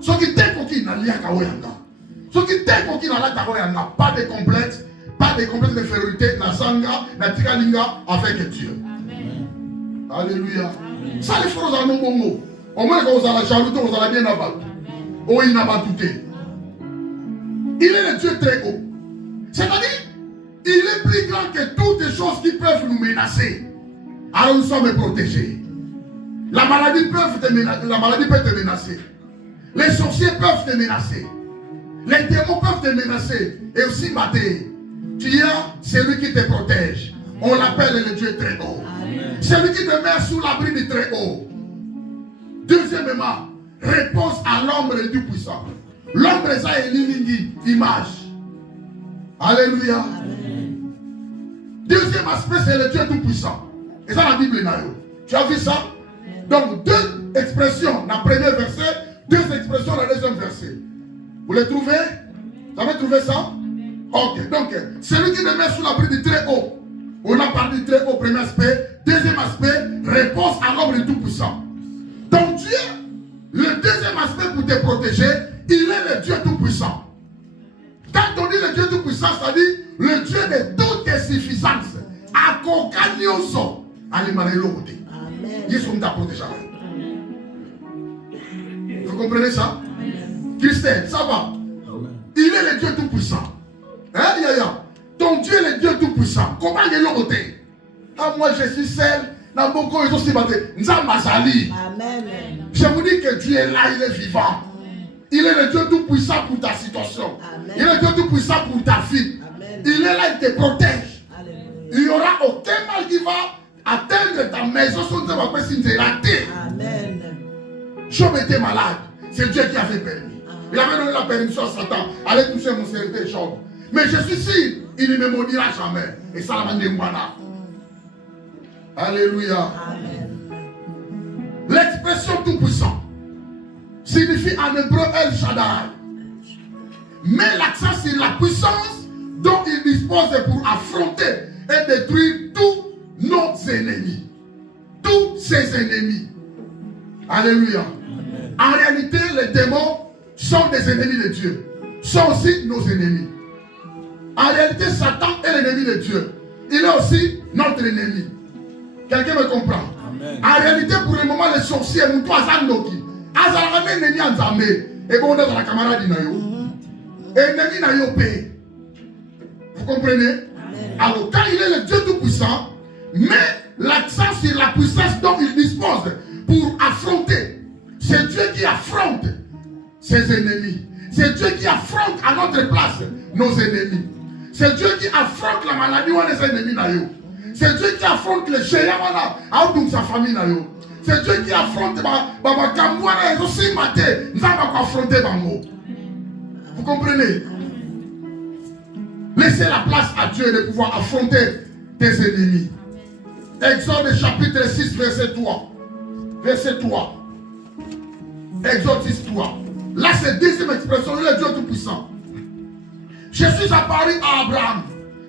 Ceux qui t'aiment coquille, na liaka oyanga. Ceux qui t'aiment coquille, na liaka oyanga. Pas de complexes d'infériorité, na sanga, na tikalinga avec Dieu. Amen. Alléluia. Ça les frères en ont bon mot. Au moins quand vous allez la jalousie, vous allez bien abattre. Oh, il n'a pas douté. Il est le Dieu très haut. C'est-à-dire, il est plus grand que toutes les choses qui peuvent nous menacer. Alors nous sommes protégés. La maladie peut te menacer. Les sorciers peuvent te menacer. Les démons peuvent te menacer. Et aussi mater. Tu as celui qui te protège. On l'appelle le Dieu très haut. Celui qui te met sous l'abri du très haut. Deuxièmement, repose à l'ombre du puissant. L'ombre est une image. Alléluia. Deuxième aspect, c'est le Dieu tout-puissant. Et ça, la Bible est là. Tu as vu ça? Donc, deux expressions dans le premier verset, deux expressions dans le deuxième verset. Vous les trouvez? Vous avez trouvé ça? Ok. Donc, celui qui te met sous l'abri du très haut. On a parlé du très haut, premier aspect. Deuxième aspect, repose à l'ombre du tout-puissant. Donc, Dieu, le deuxième aspect pour te protéger, il est le Dieu tout-puissant. Quand on dit le Dieu tout-puissant, c'est-à-dire le Dieu de toute suffisance. Akokanyoso. Alimarelote. Jésus t'a protégé. Vous comprenez ça? Christelle, ça va? Il est le Dieu tout-puissant. Hein, Yaya? Ton Dieu est le Dieu tout-puissant. Comment il est l'autre? Ah, moi je suis seul. Dans beaucoup ils ont aussi battu. Amen. Je vous dis que Dieu est là, il est vivant. Il est le Dieu tout-puissant pour ta situation. Amen. Il est le Dieu tout-puissant pour ta vie. Amen. Il est là, il te protège. Alléluia. Il n'y aura aucun mal qui va atteindre ta maison sans te voir si tu es raté. Amen. Job était malade. C'est Dieu qui avait permis. Amen. Il avait donné la permission à Satan. Allez toucher mon serviteur Job. Mais je suis sûr, il ne me maudira jamais. Et ça la m'a. Alléluia. Amen. L'expression tout-puissant signifie en hébreu El Shaddai. Mais l'accent sur la puissance dont il dispose pour affronter et détruire tous nos ennemis. Tous ses ennemis. Alléluia. Amen. En réalité, les démons sont des ennemis de Dieu. Sont aussi nos ennemis. En réalité, Satan est l'ennemi de Dieu. Il est aussi notre ennemi. Quelqu'un me comprend? Amen. En réalité, pour le moment, les sorciers, Moutouazandoki, Azalame ennemi en Zambé, et bon, on est dans la camarade d'Inayo. Ennemi n'a payé. Vous comprenez? Amen. Alors, quand il est le Dieu tout-puissant, mais l'accent sur la puissance dont il dispose pour affronter, c'est Dieu qui affronte ses ennemis. C'est Dieu qui affronte à notre place nos ennemis. C'est Dieu qui affronte la maladie ou les ennemis nayo. C'est Dieu qui affronte les géants à sa famille nayo. C'est Dieu qui affronte Baba Kamouana et aussi maté. Nous allons affronter Bango. Vous comprenez? Laissez la place à Dieu de pouvoir affronter tes ennemis. Exode chapitre 6 verset 3. Verset 3. Exode 6 3. Là, c'est deuxième expression, il est Dieu Tout-Puissant. Je suis apparu à Abraham,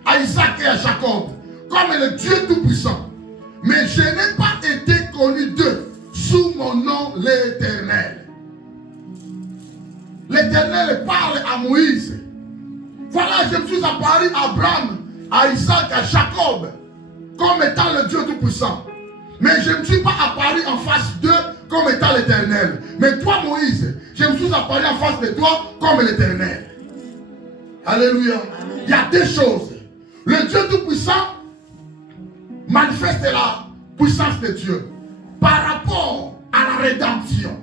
à Isaac et à Jacob, comme le Dieu Tout-Puissant. Mais je n'ai pas été connu d'eux sous mon nom l'Éternel. L'Éternel parle à Moïse. Voilà, je me suis apparu à Abraham, à Isaac, à Jacob, comme étant le Dieu Tout-Puissant. Mais je ne me suis pas apparu en face d'eux comme étant l'Éternel. Mais toi, Moïse, je me suis apparu en face de toi comme l'Éternel. Alléluia. Il y a deux choses. Le Dieu Tout-Puissant manifeste la puissance de Dieu par rapport à la rédemption.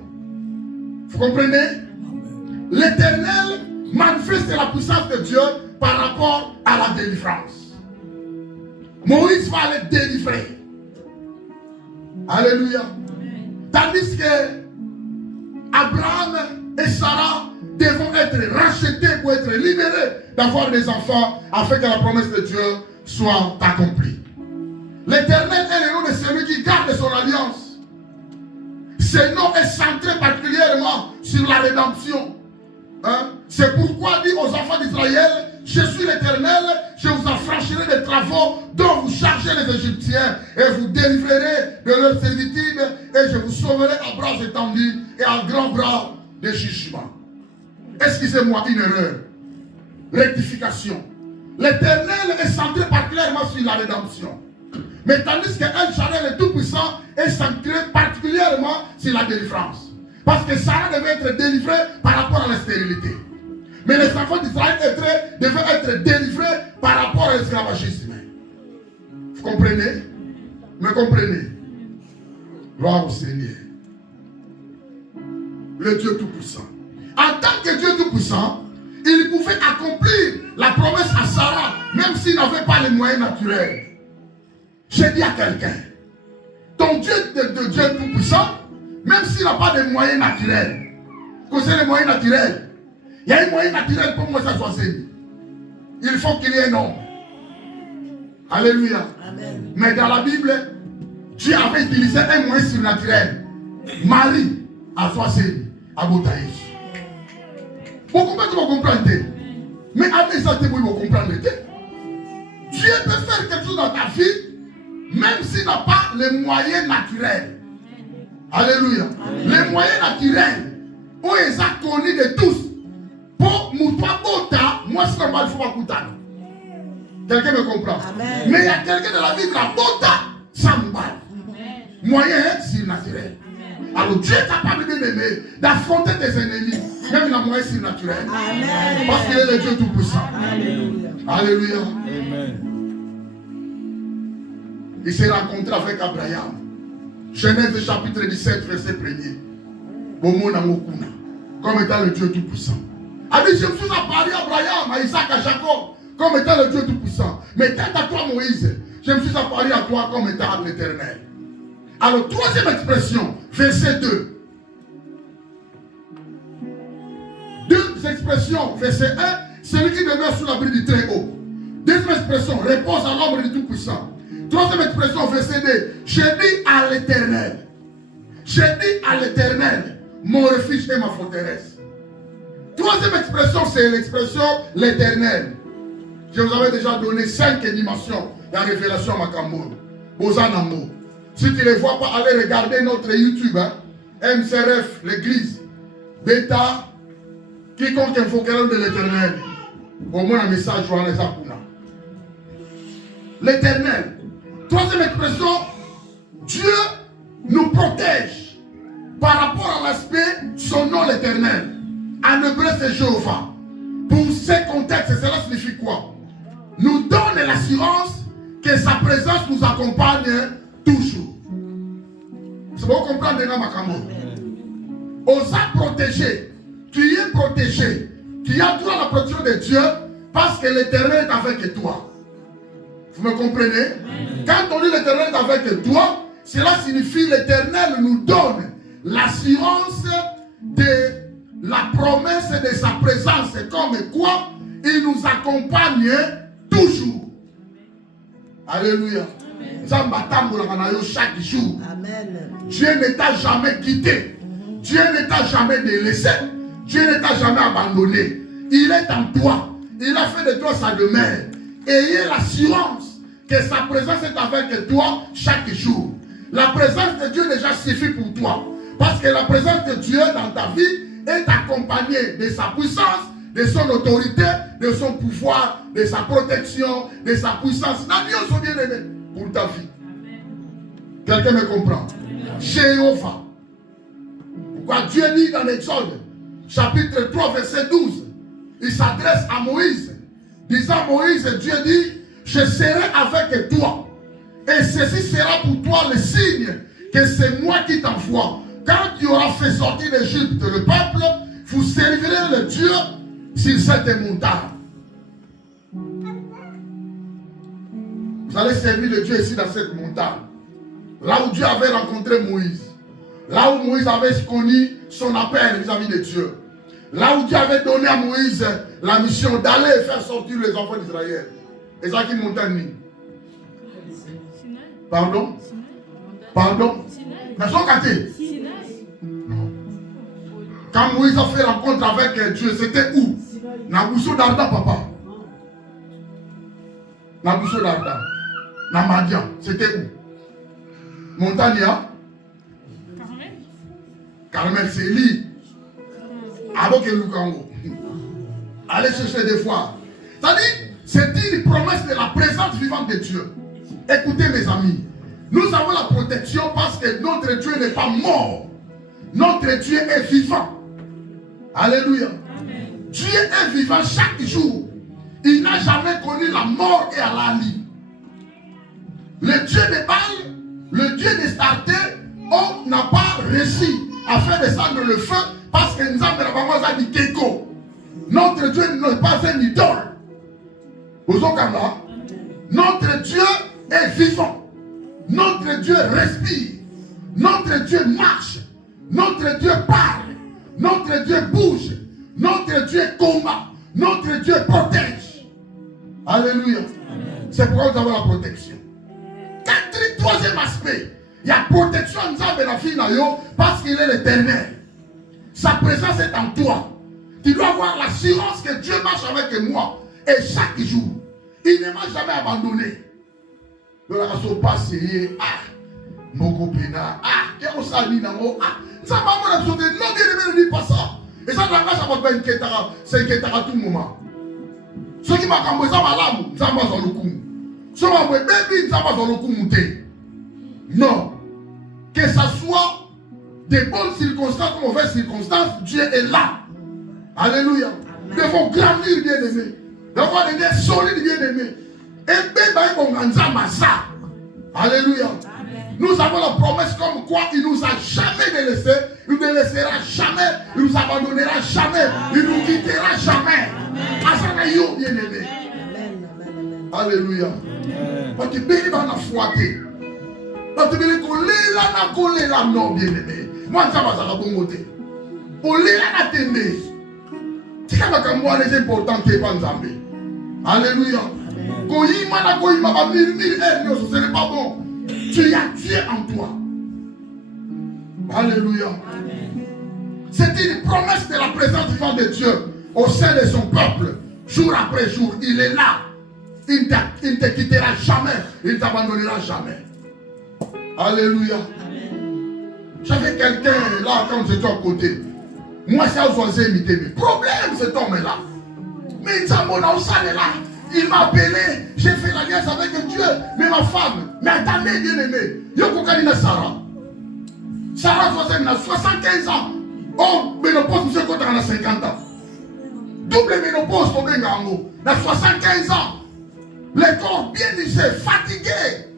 Vous comprenez? L'Éternel manifeste la puissance de Dieu par rapport à la délivrance. Moïse va les délivrer. Alléluia. Tandis que Abraham et Sarah devront être rachetés pour être libérés d'avoir des enfants afin que la promesse de Dieu soit accomplie. L'Éternel est le nom de celui qui garde son alliance. Ce nom est centré particulièrement sur la rédemption. Hein? C'est pourquoi dit aux enfants d'Israël, je suis l'Éternel, je vous affranchirai des travaux dont vous chargez les Égyptiens et vous délivrerez de leur servitude et je vous sauverai à bras étendus et à grand bras de jugement. Excusez-moi, une erreur. Rectification. L'Éternel est centré particulièrement sur la rédemption. Mais tandis que El Shaddai, le Tout-Puissant, est centré particulièrement sur la délivrance. Parce que Sarah devait être délivrée par rapport à la stérilité. Mais les enfants d'Israël devaient être délivrés par rapport à l'esclavagisme. Vous comprenez? Me comprenez? Gloire au Seigneur. Le Dieu Tout-Puissant. En tant que Dieu Tout-Puissant, il pouvait accomplir la promesse à Sarah, même s'il n'avait pas les moyens naturels. J'ai dit à quelqu'un, ton Dieu de Dieu Tout-Puissant, même s'il n'a pas de moyens naturels, que c'est les moyens naturels, il y a un moyen naturel pour moi ça soit série. Il faut qu'il y ait un homme. Alléluia. Amen. Mais dans la Bible, Dieu avait utilisé un moyen surnaturel. Marie a choisi à Boutaïs. Vous comprenez? Mais avec ça, vous comprenez. Dieu peut faire quelque chose dans ta vie, même s'il n'a pas les moyens naturels. Alléluia. Amen. Les moyens naturels, on les a connus de tous. Pour Moutoua Bota, moi c'est normal, il faut pas coûter. Quelqu'un me comprend? Amen. Mais il y a quelqu'un de la Bible, la Bota, ça me parle. Moyen surnaturel. Alors Dieu est capable de m'aimer, d'affronter tes ennemis, même la moyen surnaturel. Amen. Parce qu'il est le Dieu Tout-Puissant. Alléluia. Alléluia. Amen. Il s'est rencontré avec Abraham. Genèse chapitre 17, verset 1er. Comme étant le Dieu Tout-Puissant. A dit, je me suis apparu à Abraham, à Isaac, à Jacob, comme étant le Dieu Tout-Puissant. Mais quant à toi, Moïse, je me suis apparu à toi comme étant l'Éternel. Alors, troisième expression, verset 2. Deux expressions, verset 1, celui qui demeure sous l'abri du Très-Haut. Deuxième expression, repose à l'ombre du Tout-Puissant. Troisième expression, verset 2, je dis à l'Éternel. Je dis à l'Éternel, mon refuge et ma forteresse. Troisième expression, c'est l'expression l'Éternel. Je vous avais déjà donné 5 dimensions dans la révélation à Makambo. Bozanamo. Si tu ne les vois pas, allez regarder notre YouTube. Hein? MCRF, l'église. Beta, quiconque invoquera de l'Éternel. Au moins un message, Johannes Apuna. L'Éternel. Troisième expression, Dieu nous protège par rapport à l'aspect, son nom l'Éternel. En hébreu, c'est Jéhovah. Pour ce contexte, cela signifie quoi? Nous donne l'assurance que sa présence nous accompagne toujours. C'est bon comprendre maintenant, Makambo. Osa protégé. Tu es protégé. Tu as droit à la protection de Dieu parce que l'Éternel est avec toi. Vous me comprenez? Quand on dit l'Éternel est avec toi, cela signifie l'Éternel nous donne l'assurance de la promesse de sa présence, comme quoi il nous accompagne toujours. Alléluia. Chaque jour. Amen. Dieu ne t'a jamais quitté. Dieu ne t'a jamais délaissé. Dieu ne t'a jamais abandonné. Il est en toi. Il a fait de toi sa demeure. Ayez l'assurance que sa présence est avec toi chaque jour. La présence de Dieu déjà suffit pour toi. Parce que la présence de Dieu dans ta vie est accompagnée de sa puissance, de son autorité, de son pouvoir, de sa protection, de sa puissance. Nous sommes bien aimés pour ta vie. Quelqu'un me comprend? Jéhovah. Pourquoi Dieu dit dans l'Exode, chapitre 3, verset 12, il s'adresse à Moïse, disant Moïse, Dieu dit, je serai avec toi. Et ceci sera pour toi le signe que c'est moi qui t'envoie. Quand tu auras fait sortir d'Égypte le peuple, vous servirez le Dieu sur cette montagne. Vous allez servir le Dieu ici dans cette montagne. Là où Dieu avait rencontré Moïse. Là où Moïse avait connu son appel vis-à-vis de Dieu. Là où Dieu avait donné à Moïse la mission d'aller faire sortir les enfants d'Israël. Et ça qui montagne. Pardon? Pardon? Non. Quand Moïse a fait rencontre avec Dieu, c'était où? Nabousso Darda, papa. Nabousso Darda. Namadian, c'était où? Montagne, Carmel, c'est lui. Avec le Lukango. Allez chercher des fois. C'est-à-dire, c'est une promesse de la présence vivante de Dieu. Écoutez mes amis. Nous avons la protection parce que notre Dieu n'est pas mort. Notre Dieu est vivant. Alléluia. Amen. Dieu est vivant chaque jour. Il n'a jamais connu la mort et la vie. Le Dieu de Baal, le Dieu de Starté, on n'a pas réussi à faire descendre le feu parce que nous avons dit Keko. Notre Dieu n'est pas un idole. Notre Dieu est vivant. Notre Dieu respire. Notre Dieu marche. Notre Dieu parle. Notre Dieu bouge. Notre Dieu combat. Notre Dieu protège. Alléluia. C'est pourquoi nous avons la protection. Troisième aspect. Il y a protection en la vie parce qu'il est l'éternel. Sa présence est en toi. Tu dois avoir l'assurance que Dieu marche avec moi. Et chaque jour, il ne m'a jamais abandonné. Le raso passé, Mokopena, qu'est-ce que ça dit? Ça m'a dit, non, bien ne dit pas ça. Et ça, ça va pas inquiéter, c'est inquiéter à tout moment. Ceux qui m'ont cambré, ça va là, ça va dans le coup. Ceux qui m'ont bébé, ça va dans le coup. Non. Que ce soit des bonnes circonstances ou mauvaises circonstances, Dieu est là. Alléluia. Nous devons grandir, bien-aimés. Nous devons devenir solides, bien-aimés. Et alléluia. Nous avons la promesse comme quoi il ne nous a jamais délaissé, il ne nous laissera jamais, il ne nous abandonnera jamais, il ne nous quittera jamais. Asanayo, bien-aimé. Alléluia. Parce que béni va la fouatter. Parce que béni collé là, non, bien-aimé. Moi, ça va, ça va bon côté. Pour les là, t'aimer. C'est comme moi, les importants, t'es pas Nzambé. Alléluia. Ce n'est pas bon. Tu as Dieu en toi. Alléluia. C'est une promesse de la présence vivante de Dieu au sein de son peuple. Jour après jour, il est là. Il ne te quittera jamais. Il ne t'abandonnera jamais. Alléluia. J'avais quelqu'un là quand j'étais à côté. Moi, c'est osé imiter. Le problème, cet homme-là. Mais il est là. Il m'a appelé, j'ai fait l'alliance avec Dieu, mais ma femme, mais attendez bien aimé, Yokokalina Sarah. Sarah 75 ans. Oh, ménopause, monsieur Kota a 50 ans. Double ménopause, tombé Ngango. Il a 75 ans. Le corps bien usé, fatigué.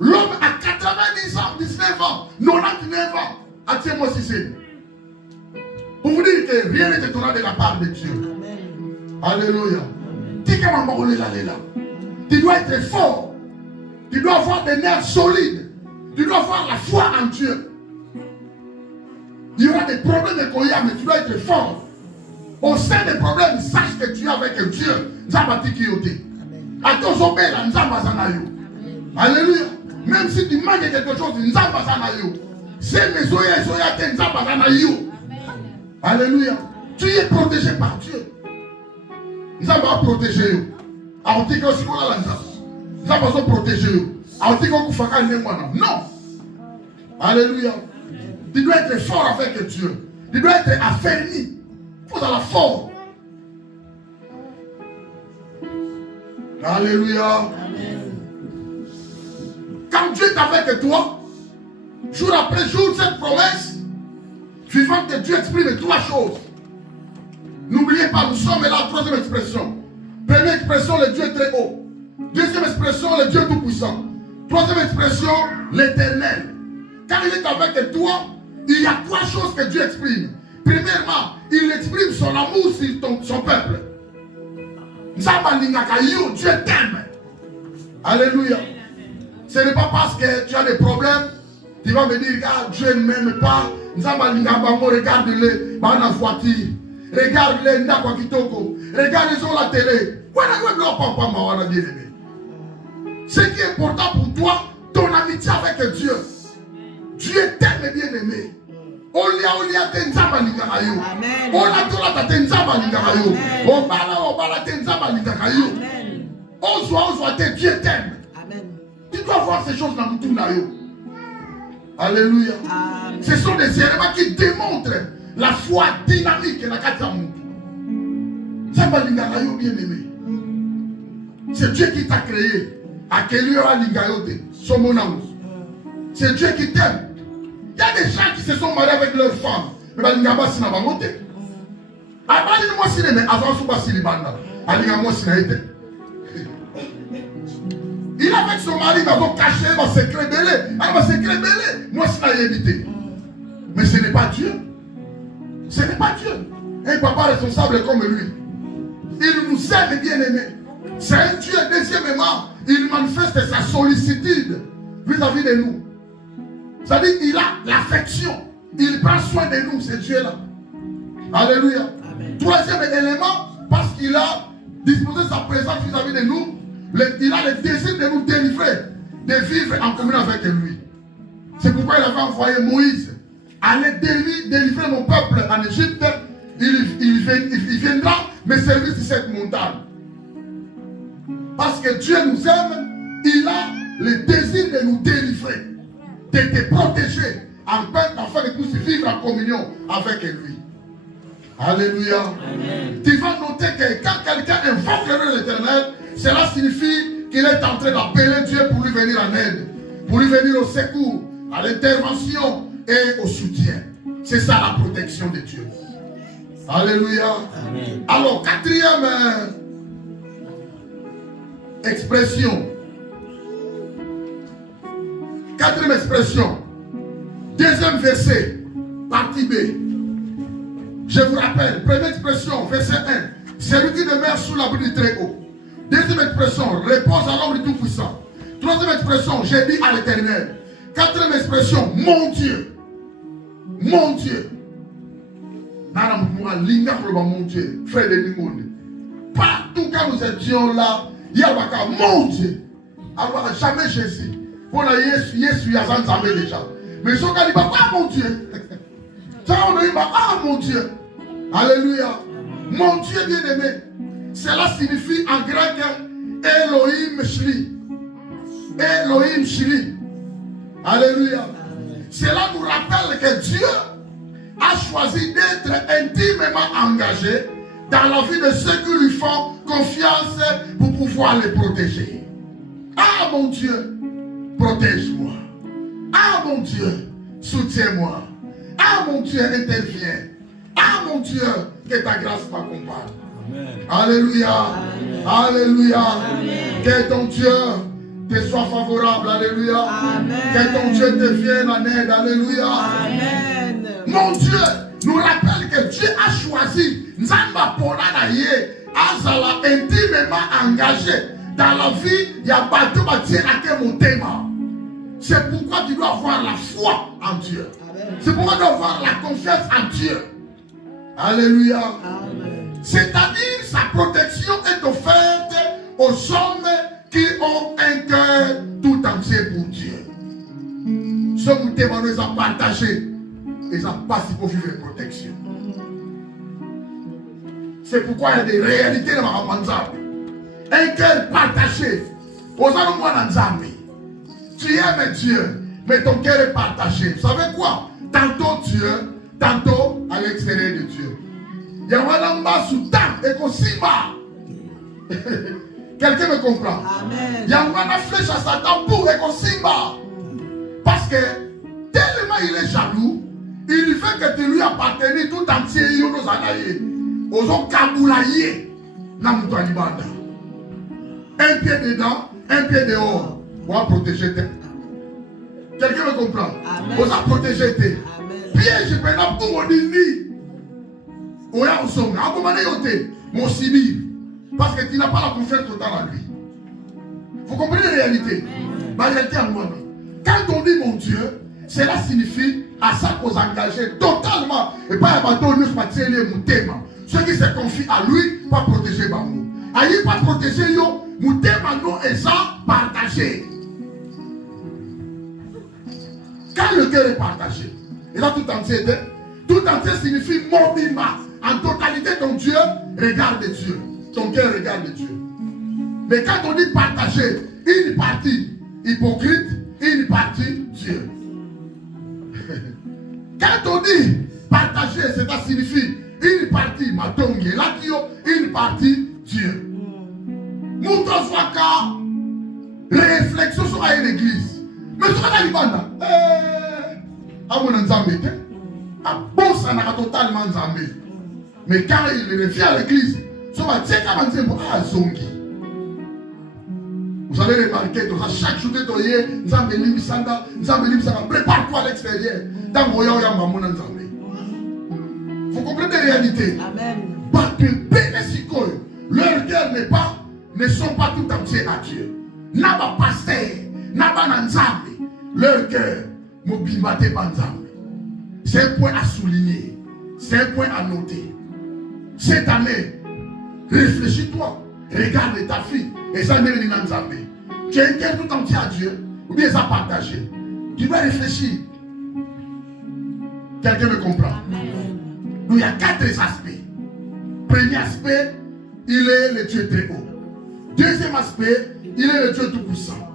L'homme a 90 ans, 19 ans, 99 ans. Attends-moi si c'est. Pour vous dire que rien n'est étonnant de la part de Dieu. Alléluia. Tu dois être fort. Tu dois avoir des nerfs solides. Tu dois avoir la foi en Dieu. Il y aura des problèmes de Koya, mais tu dois être fort. Au sein des problèmes, sache que tu es avec Dieu. Alléluia. Même si tu manques quelque chose, c'est mes Alléluia. Tu es protégé par Dieu. Nous avons protégé. Nous avons protégé. Non. Alléluia. Tu dois être fort avec Dieu. Tu dois être affermi. Il faut être fort. Alléluia. Amen. Quand Dieu est avec toi, jour après jour, cette promesse vivante de Dieu exprime trois choses. N'oubliez pas, nous sommes là, troisième expression. Première expression, le Dieu est très haut. Deuxième expression, le Dieu tout-puissant. Troisième expression, l'Éternel. Quand il est avec toi, il y a trois choses que Dieu exprime. Premièrement, il exprime son amour sur son peuple. Dieu t'aime. Alléluia. Ce n'est pas parce que tu as des problèmes, tu vas me dire, ah, Dieu ne m'aime pas. Regarde-le dans la voiture. Regarde-le dans la kitoko. Regarde-les sur la télé. Ce qui est important pour toi, ton amitié avec Dieu. Dieu t'aime, bien-aimé. Olia tenzaba lingakayo. Ola tola tenzaba lingakayo. Obala tenzaba lingakayo. Ozwa Dieu t'aime. Tu dois voir ces choses dans tout nayo. Alléluia. Ce sont des éléments qui démontrent la foi dynamique de la Katamu. Zaba lingakayo, bien-aimé. C'est Dieu qui t'a créé. Accueillir à lingayote. C'est Dieu qui t'aime. Il y a des gens qui se sont mariés avec leurs femmes. Mais il n'y a pas de monté. Il est avec son mari, il va cacher, il va se crébeler. Il va se crébeler. Moi, c'est la évité. Mais ce n'est pas Dieu. Ce n'est pas Dieu. Un papa responsable comme lui. Il nous aime bien aimé. C'est un Dieu. Deuxièmement, il manifeste sa sollicitude vis-à-vis de nous. C'est-à-dire qu'il a l'affection. Il prend soin de nous, ce Dieu-là. Alléluia. Amen. Troisième élément, parce qu'il a disposé sa présence vis-à-vis de nous, il a le désir de nous délivrer, de vivre en communion avec lui. C'est pourquoi il avait envoyé Moïse. Allez délivrer mon peuple en Égypte. Il viendra me servir sur cette montagne. Parce que Dieu nous aime, il a le désir de nous délivrer, de te protéger, afin que nous puissions vivre en communion avec lui. Alléluia. Amen. Tu vas noter que quand quelqu'un invoque le nom de l'Éternel, cela signifie qu'il est en train d'appeler Dieu pour lui venir en aide, pour lui venir au secours, à l'intervention et au soutien. C'est ça la protection de Dieu. Alléluia. Amen. Alors, quatrième expression. Quatrième expression. Deuxième verset, partie B. Je vous rappelle, première expression, verset 1. Celui qui demeure sous l'abri du Très-Haut. Deuxième expression, repose à l'ombre du Tout-Puissant. Troisième expression, j'ai dit à l'Éternel. Quatrième expression, mon Dieu. Mon Dieu. Mon Dieu, frère de Limoune. Partout quand nous étions là, il y a mon Dieu. Alors, jamais Jésus. Pour la Jésus, déjà. Mais ce qu'on dit, ah mon Dieu. Ça, on dit, ah mon Dieu. Alléluia. Mon Dieu bien-aimé. Cela signifie en grec Elohim Shli. Elohim Shli. Alléluia. Cela nous rappelle que Dieu a choisi d'être intimement engagé dans la vie de ceux qui lui font confiance pour pouvoir les protéger. Ah mon Dieu, protège-moi. Ah mon Dieu, soutiens-moi. Ah mon Dieu, interviens. Ah mon Dieu, que ta grâce m'accompagne. Alléluia. Amen. Alléluia. Amen. Que ton Dieu te soit favorable. Alléluia. Amen. Que ton Dieu te vienne en aide. Alléluia. Amen. Mon Dieu nous rappelle que Dieu a choisi Nzamba Ponanaye Azala intimement engagé dans la vie. Il y a bateau à mon thème. C'est pourquoi tu dois avoir la foi en Dieu. C'est pourquoi tu dois avoir la confiance en Dieu. Alléluia. Amen. C'est-à-dire sa protection est offerte aux hommes qui ont un cœur tout entier pour Dieu. Ce que nous devons partagé, ils n'ont pas si pour vivre protection. C'est pourquoi il y a des réalités dans ma manzab. Un cœur partagé. Tu aimes Dieu, mais ton cœur est partagé. Vous savez quoi? Tantôt Dieu, tantôt à l'extérieur de Dieu. Il y a un homme sous temps et qu'on s'y bat. Quelqu'un me comprend? Amen. Il y a une flèche à Satan pour et qu'on s'y bat. Parce que tellement il est jaloux, il fait que tu lui appartenais tout entier. Il y a nos anaïs. Ozo kaboulaye na mutualibanda. Un pied dedans, un pied dehors. Pour protéger tes. Quelqu'un me comprend? Ozo protéger tes. Piège pena pour odini. Oya osonga. Akomane yote. Mon civil. Parce que tu n'as pas la confiance totale en lui. Vous comprenez la réalité? La réalité en moi. Quand on dit mon Dieu, cela signifie à ça qu'on s'engage totalement. Et pas à bateau nous partir les moutema. Ceux qui se confient à lui, pas protéger Bamou. Aïe, pas protéger yo, moutema non et ça, partager. Quand le cœur est partagé, et là tout entier signifie mobima. En totalité, ton Dieu regarde Dieu. Ton cœur regarde Dieu. Mais quand on dit partager, une partie hypocrite, une partie Dieu. Quand on dit partager, ça signifie une partie matongue, une partie Dieu. Mouton soit car réflexion sur l'église. Mais sur la libanda, à mon ensemble, à bon ça n'a totalement ensemble. Mais quand il revient à l'église, ça va dire comment dire ah zongi. Vous allez remarquer que chaque jour de toyer, nous avons misanda, prépare-toi à l'extérieur. Dans mon yaya mamon ensemble. Vous comprenez la réalité? Amen. Parce que leur cœur ne sont pas tout entiers à Dieu. Naba pasteur, naba nanzambe, leur cœur, mobimbate banzambe. C'est un point à souligner, c'est un point à noter. Cette année, réfléchis-toi, regarde ta fille, et ça n'est pas nanzambe. Tu as un cœur tout entier à Dieu, ou bien ça partagé. Tu dois réfléchir. Quelqu'un me comprend? Amen. Donc il y a 4 aspects. Premier aspect, il est le Dieu très haut. Deuxième aspect, il est le Dieu tout-puissant.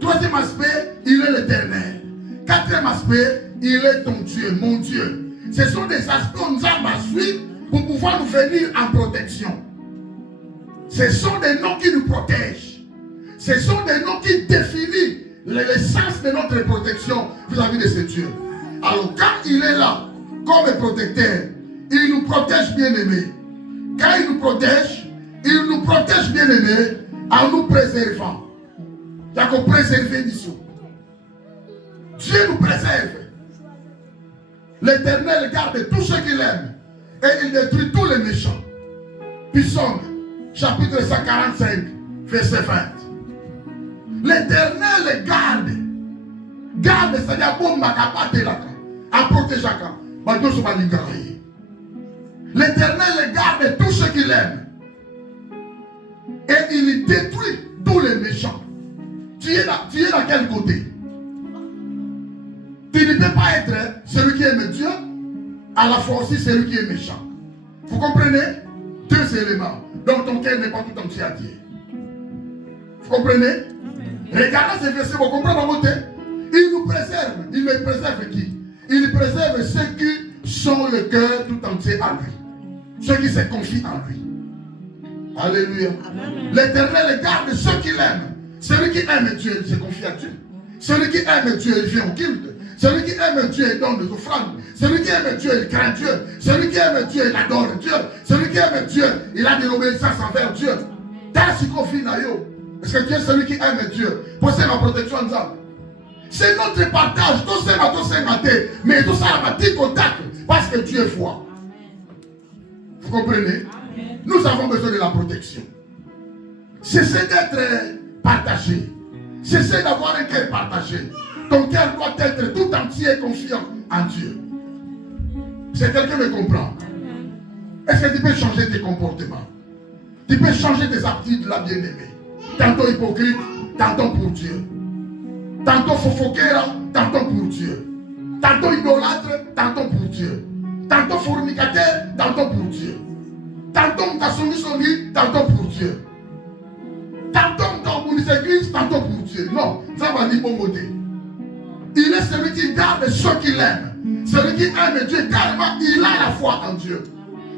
Troisième aspect, il est l'éternel. Quatrième aspect, il est ton Dieu, mon Dieu. Ce sont des aspects où nous allons suivre pour pouvoir nous venir en protection. Ce sont des noms qui nous protègent. Ce sont des noms qui définissent l'essence de notre protection vis-à-vis de ce Dieu. Alors quand il est là, comme protecteur, il nous protège bien aimé. Quand il nous protège bien aimé en nous préservant. Il y a qu'on préserver d'ici. Dieu nous préserve. L'Éternel garde tout ce qu'il aime et il détruit tous les méchants. Psaume chapitre 145 verset 20. L'Éternel garde, c'est-à-dire bon makapate là, à protéger quand. L'Éternel garde tout ce qu'il aime et il détruit tous les méchants. Tu es dans quel côté? Tu ne peux pas être celui qui aime Dieu, à la fois aussi celui qui est méchant. Vous comprenez? 2 éléments. Donc ton cœur n'est pas tout entier à Dieu. Vous comprenez? Regardez ces versets, vous comprenez mon côté? Il nous préserve. Il me préserve qui? Il préserve ceux qui sont le cœur tout entier à lui. Ceux qui se confient en lui. Alléluia. L'Éternel garde ceux qui l'aiment. Celui qui aime Dieu, il se confie à Dieu. Celui qui aime Dieu, il vient au culte. Celui qui aime Dieu, il donne des offrandes. Celui qui aime Dieu, il craint Dieu. Celui qui aime Dieu, il adore Dieu. Celui qui aime Dieu, il a de l'obéissance envers Dieu. T'as ce qu'on fait là. Parce que Dieu est celui qui aime Dieu. Possède la protection ensemble. C'est notre partage. Tout ça, mais tout ça, a petit contact. Parce que Dieu est fort. Vous comprenez? Nous avons besoin de la protection. Cessez d'être partagé. Cessez d'avoir un cœur partagé. Ton cœur doit être tout entier et confiant en Dieu. C'est quelqu'un me comprend. Est-ce que tu peux changer tes comportements? Tu peux changer tes attitudes, la bien-aimée. Tantôt hypocrite, tantôt pour Dieu. Tantôt fofoquera, tantôt pour Dieu. Tantôt idolâtre, tantôt pour Dieu. Tantôt fornicateur, tantôt pour Dieu. Tantôt, ta son dit, tantôt pour Dieu. Tantôt, dans une église, tantôt pour Dieu. Non, ça va dire bon côté. Il est celui qui garde ceux qu'il aime. Celui qui aime Dieu, carrément, il a la foi en Dieu.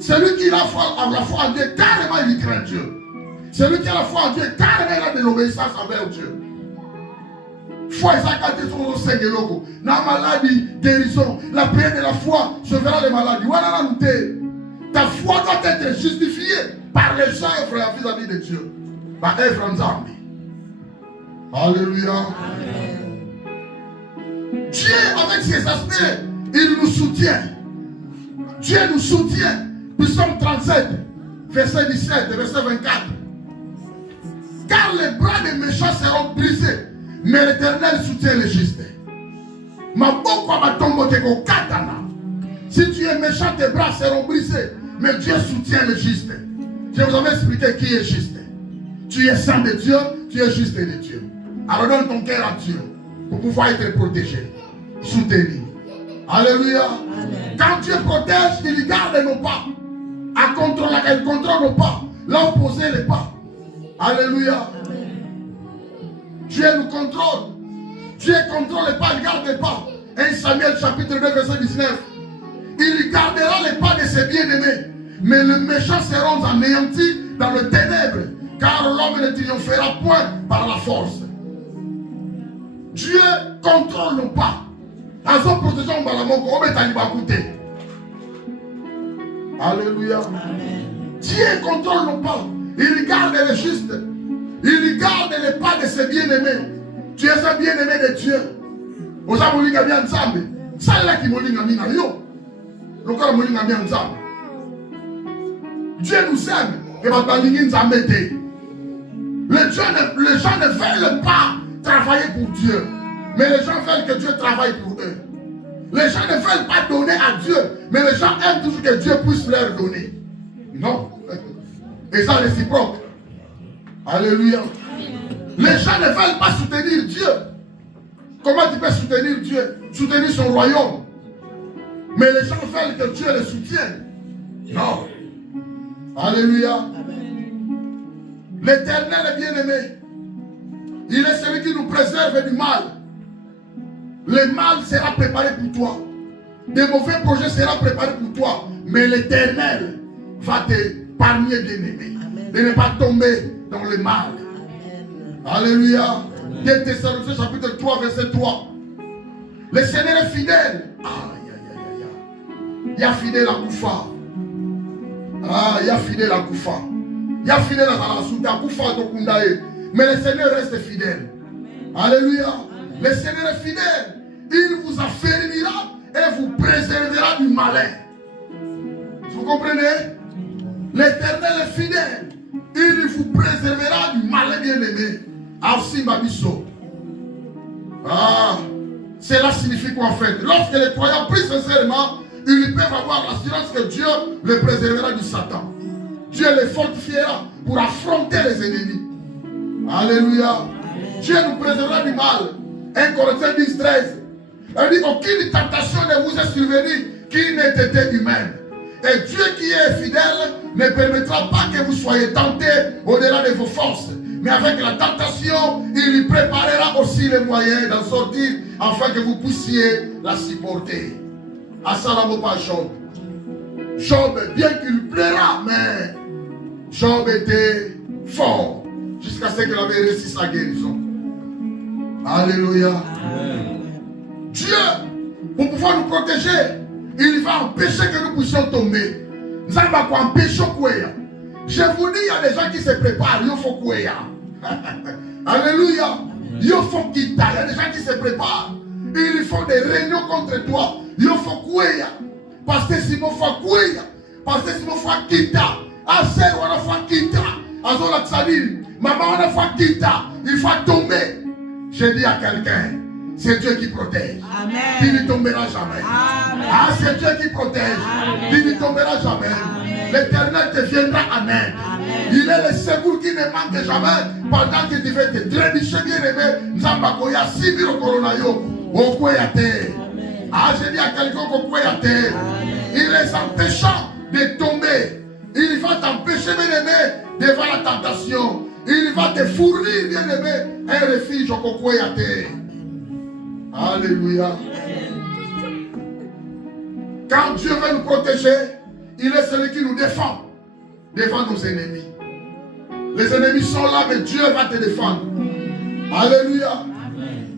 Celui qui a la foi en Dieu, carrément, il craint Dieu. Celui qui a la foi en Dieu, carrément, il a de l'obéissance envers Dieu. Foi, ça, quand tu es au Séguélogo, dans la maladie, guérison, la prière de la foi sauvera les maladies. Voilà, ta foi doit être justifiée par les œuvres vis-à-vis de Dieu. Par œuvre en Zambie. Alléluia. Amen. Dieu, avec ses aspects, il nous soutient. Dieu nous soutient. Psaume 37, verset 17, verset 24. Car les bras des méchants seront brisés, mais l'Éternel soutient les justes. Si tu es méchant, tes bras seront brisés, mais Dieu soutient les justes. Je vous avais expliqué qui est juste. Tu es saint de Dieu, tu es juste de Dieu. Alors donne ton cœur à Dieu pour pouvoir être protégé, soutenu. Alléluia. Amen. Quand Dieu protège, il garde nos pas. Il contrôle nos pas. Là où poser les pas. Alléluia. Amen. Dieu nous contrôle. Dieu contrôle les pas, il garde les pas. 1 Samuel chapitre 2 verset 19. Il gardera les pas de ses bien-aimés. Mais les méchants seront anéantis dans le ténèbre. Car l'homme ne triomphera point par la force. Dieu contrôle nos pas. À son protection, alléluia. Amen. Dieu contrôle nos pas. Il garde les justes. Il garde les pas de ses bien-aimés. Tu es un bien-aimé de Dieu. Vous avez bien ensemble. Ça là qui m'a dit yo. Le corps m'a dit bien ensemble. Dieu nous aime. Et va pas dire ça mettre. Les gens ne veulent pas travailler pour Dieu. Mais les gens veulent que Dieu travaille pour eux. Les gens ne veulent pas donner à Dieu. Mais les gens aiment toujours que Dieu puisse leur donner. Non. Et ça, réciproque. Alléluia. Les gens ne veulent pas soutenir Dieu. Comment tu peux soutenir Dieu? Soutenir son royaume. Mais les gens veulent que Dieu les soutienne. Non. Alléluia. L'Éternel est bien-aimé. Il est celui qui nous préserve du mal. Le mal sera préparé pour toi. Des mauvais projets seront préparés pour toi. Mais l'Éternel va t'épargner, bien-aimé. De ne pas tomber dans le mal. Amen. Alléluia. 2 Thessaloniciens chapitre 3 verset 3. Le Seigneur est fidèle. Il y a fidèle à Koufa. Il y a fidèle à Koufa. Il y a fidèle à la Souda Koufa. Mais le Seigneur reste fidèle. Alléluia. Le Seigneur est fidèle. Il vous affermira et vous préservera du malin. Vous comprenez? L'Éternel est fidèle. Il vous préservera du malin bien-aimé. Cela signifie quoi en fait? Lorsque les croyants prient sincèrement, ils peuvent avoir l'assurance que Dieu les préservera du Satan. Dieu les fortifiera pour affronter les ennemis. Alléluia. Amen. Dieu nous préservera du mal. 1 Corinthiens 10, 13. Elle dit aucune tentation ne vous est survenue qui n'ait été humaine. Et Dieu qui est fidèle ne permettra pas que vous soyez tentés au-delà de vos forces. Mais avec la tentation, il préparera aussi les moyens d'en sortir afin que vous puissiez la supporter. Assalamo pas Job. Job, bien qu'il pleura, mais Job était fort jusqu'à ce qu'il avait réussi sa guérison. Alléluia. Amen. Dieu, pour pouvoir nous protéger, il va empêcher que nous puissions tomber. Nous allons empêcher quoi. Je vous dis, il y a des gens qui se préparent. Il faut quoi. Alléluia. Il faut quitter. Il y a des gens qui se préparent. Ils font des réunions contre toi. Il faut quoi. Parce que si mon faut quoi. Parce que si mon faut quitter. Assez, on faut quitter. Azo la tsadine. Maman, on faut quitter. Il faut tomber. Je dis à quelqu'un. C'est Dieu qui protège. Amen. Il ne tombera jamais. Amen. Ah, c'est Dieu qui protège. Amen. Il ne tombera jamais. L'Éternel te viendra en aide. Il est le secours qui ne manque jamais. Pendant que tu fais te trébucher bien aimé, Nzambakoya Sibiro Coronayo, Okoyate. Ah, je dis à quelqu'un qu'Okoyate. Il les empêchant de tomber. Il va t'empêcher, bien-aimé, devant la tentation. Il va te fournir, bien-aimé, un refuge au Kokoyate. Alléluia. Quand Dieu veut nous protéger, il est celui qui nous défend devant nos ennemis. Les ennemis sont là, mais Dieu va te défendre. Alléluia.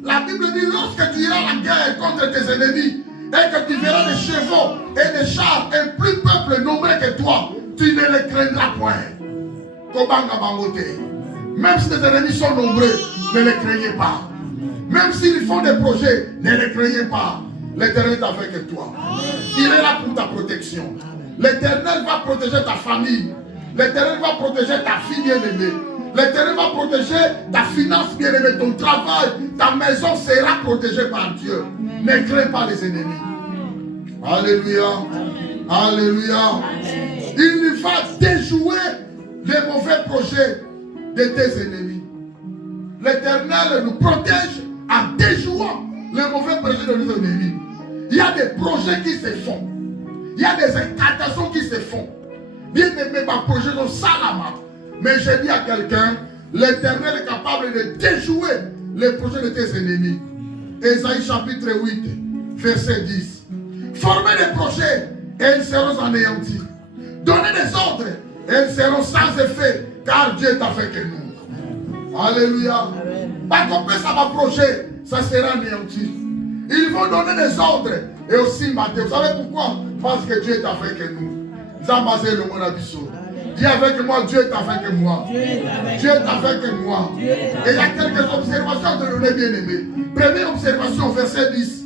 La Bible dit, lorsque tu iras à la guerre contre tes ennemis, et que tu verras des chevaux et des chars, un plus peuple nombreux que toi, tu ne les craindras point. Même si tes ennemis sont nombreux, ne les craignez pas. Même s'ils font des projets, ne les craignez pas. L'Éternel est avec toi. Il est là pour ta protection. L'Éternel va protéger ta famille. L'Éternel va protéger ta fille bien-aimée. L'Éternel va protéger ta finance bien-aimée, ton travail, ta maison sera protégée par Dieu. Ne crains pas les ennemis. Alléluia. Alléluia. Il va déjouer les mauvais projets de tes ennemis. L'Éternel nous protège en déjouant les mauvais projets de nos ennemis. Il y a des projets qui se font. Il y a des incantations qui se font. Bien aimé, ma projet de Salama. Mais je dis à quelqu'un, l'Éternel est capable de déjouer les projets de tes ennemis. Ésaïe chapitre 8, verset 10. Formez des projets et ils seront anéantis. Donnez des ordres et ils seront sans effet, car Dieu est avec nous. Alléluia. Pas qu'on ça va projet, ça sera anéanti. Ils vont donner des ordres et aussi mater. Vous savez pourquoi? Parce que Dieu est avec nous. Zambazé le monde abisso. Dis avec moi, Dieu est avec moi. Dieu est avec moi. Et il y a quelques observations de donner bien aimé. Première observation, verset 10.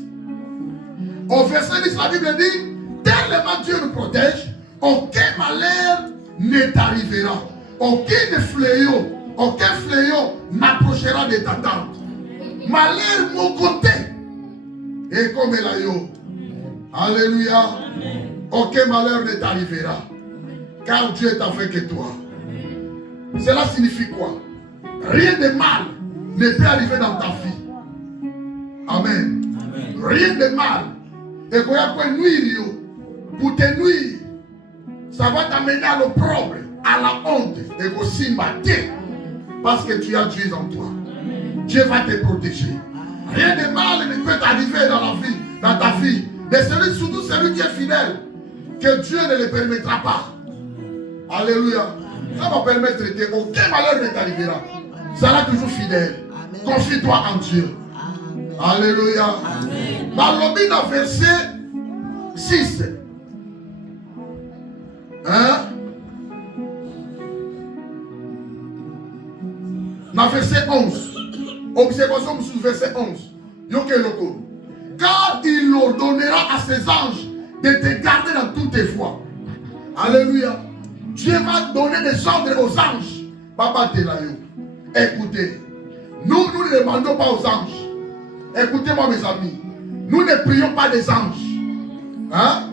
Au verset 10, la Bible dit, tellement Dieu nous protège, aucun malheur ne t'arrivera. Aucun fléau n'approchera de ta tente. Malheur mon côté. Et comme elle a eu. Alléluia. Aucun malheur ne t'arrivera. Car Dieu est avec toi. Cela signifie quoi? Rien de mal ne peut arriver dans ta vie. Amen. Rien de mal. Et quand il y a nuire, pour te nuire, ça va t'amener à l'opprobre, à la honte, et aussi mater. Parce que tu as Dieu en toi. Dieu va te protéger. Rien de mal ne peut t'arriver dans la vie, dans ta vie. Mais surtout celui qui est fidèle, que Dieu ne le permettra pas. Alléluia. Ça va permettre que aucun malheur ne t'arrivera. Ça sera toujours fidèle. Confie-toi en Dieu. Alléluia. Malobina verset 6. Hein? Dans verset 11. Observation sur verset 11. Car il ordonnera à ses anges de te garder dans toutes tes voies. Alléluia. Dieu va donner des ordres aux anges. Papa Telayo. Écoutez. Nous ne demandons pas aux anges. Écoutez-moi mes amis. Nous ne prions pas des anges. Hein?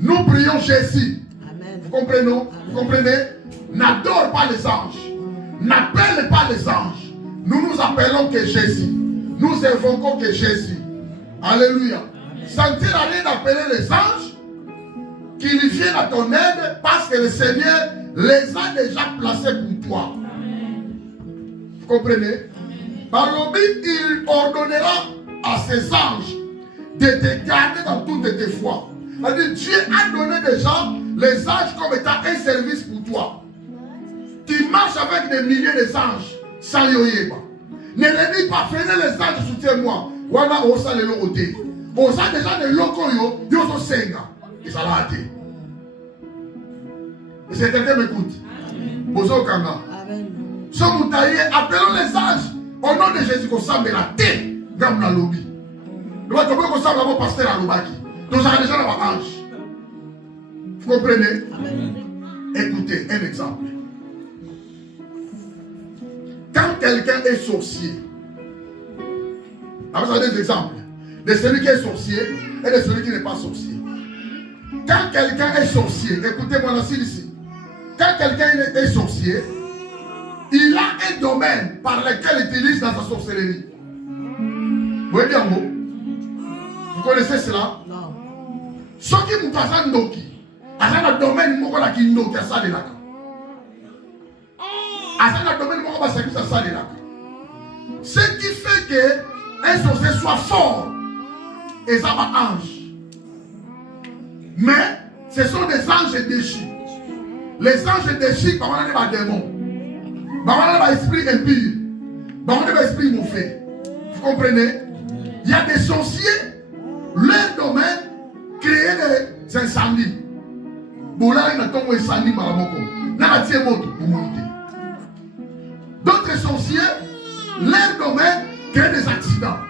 Nous prions Jésus. Amen. Vous comprenez? Vous comprenez? N'adore pas les anges. N'appelle pas les anges. Nous nous appelons que Jésus. Nous invoquons que Jésus. Alléluia. Ça ne sert à rien d'appeler les anges qu'ils viennent à ton aide parce que le Seigneur les a déjà placés pour toi. Vous comprenez? Par le but, il ordonnera à ses anges de te garder dans toutes tes voies. C'est-à-dire, Dieu a donné déjà les anges comme étant un service pour toi. Tu marches avec des milliers d'anges sans yoyeba. Ne les dis pas, prenez les anges, soutiens-moi. Wana osa le lokote. Osa déjà le loko yo so senga. Et ça l'a été. Et si quelqu'un m'écoute, Bozo Kanga. Sommes taillés, appelons les anges. Au nom de Jésus, qu'on s'en met la tête. Comme dans le lobby. Nous avons qu'on s'en va pasteur à l'obaki. Donc ça a déjà un ange. Vous comprenez? Écoutez, un exemple. Quand quelqu'un est sorcier, vous avez des exemples de celui qui est sorcier et de celui qui n'est pas sorcier. Quand quelqu'un est sorcier, écoutez-moi ici. Quand quelqu'un est sorcier, il a un domaine par lequel il utilise dans sa sorcellerie. Vous voyez bien mot? Vous connaissez cela? Non. Ce qui vous passe en Doki, dans le domaine où on a qui nous ça de là. Dans le domaine où on va servir ça de là. Ce qui fait que un sorcier soit fort et ça va ange. Mais ce sont des anges déchus. Les anges déchus, on a des démons. On a des esprits impies. On a des esprits mauvais. Vous comprenez? Il y a des sorciers, leur domaine, créer des incendies. D'autres sorciers, leur domaine, créer des accidents.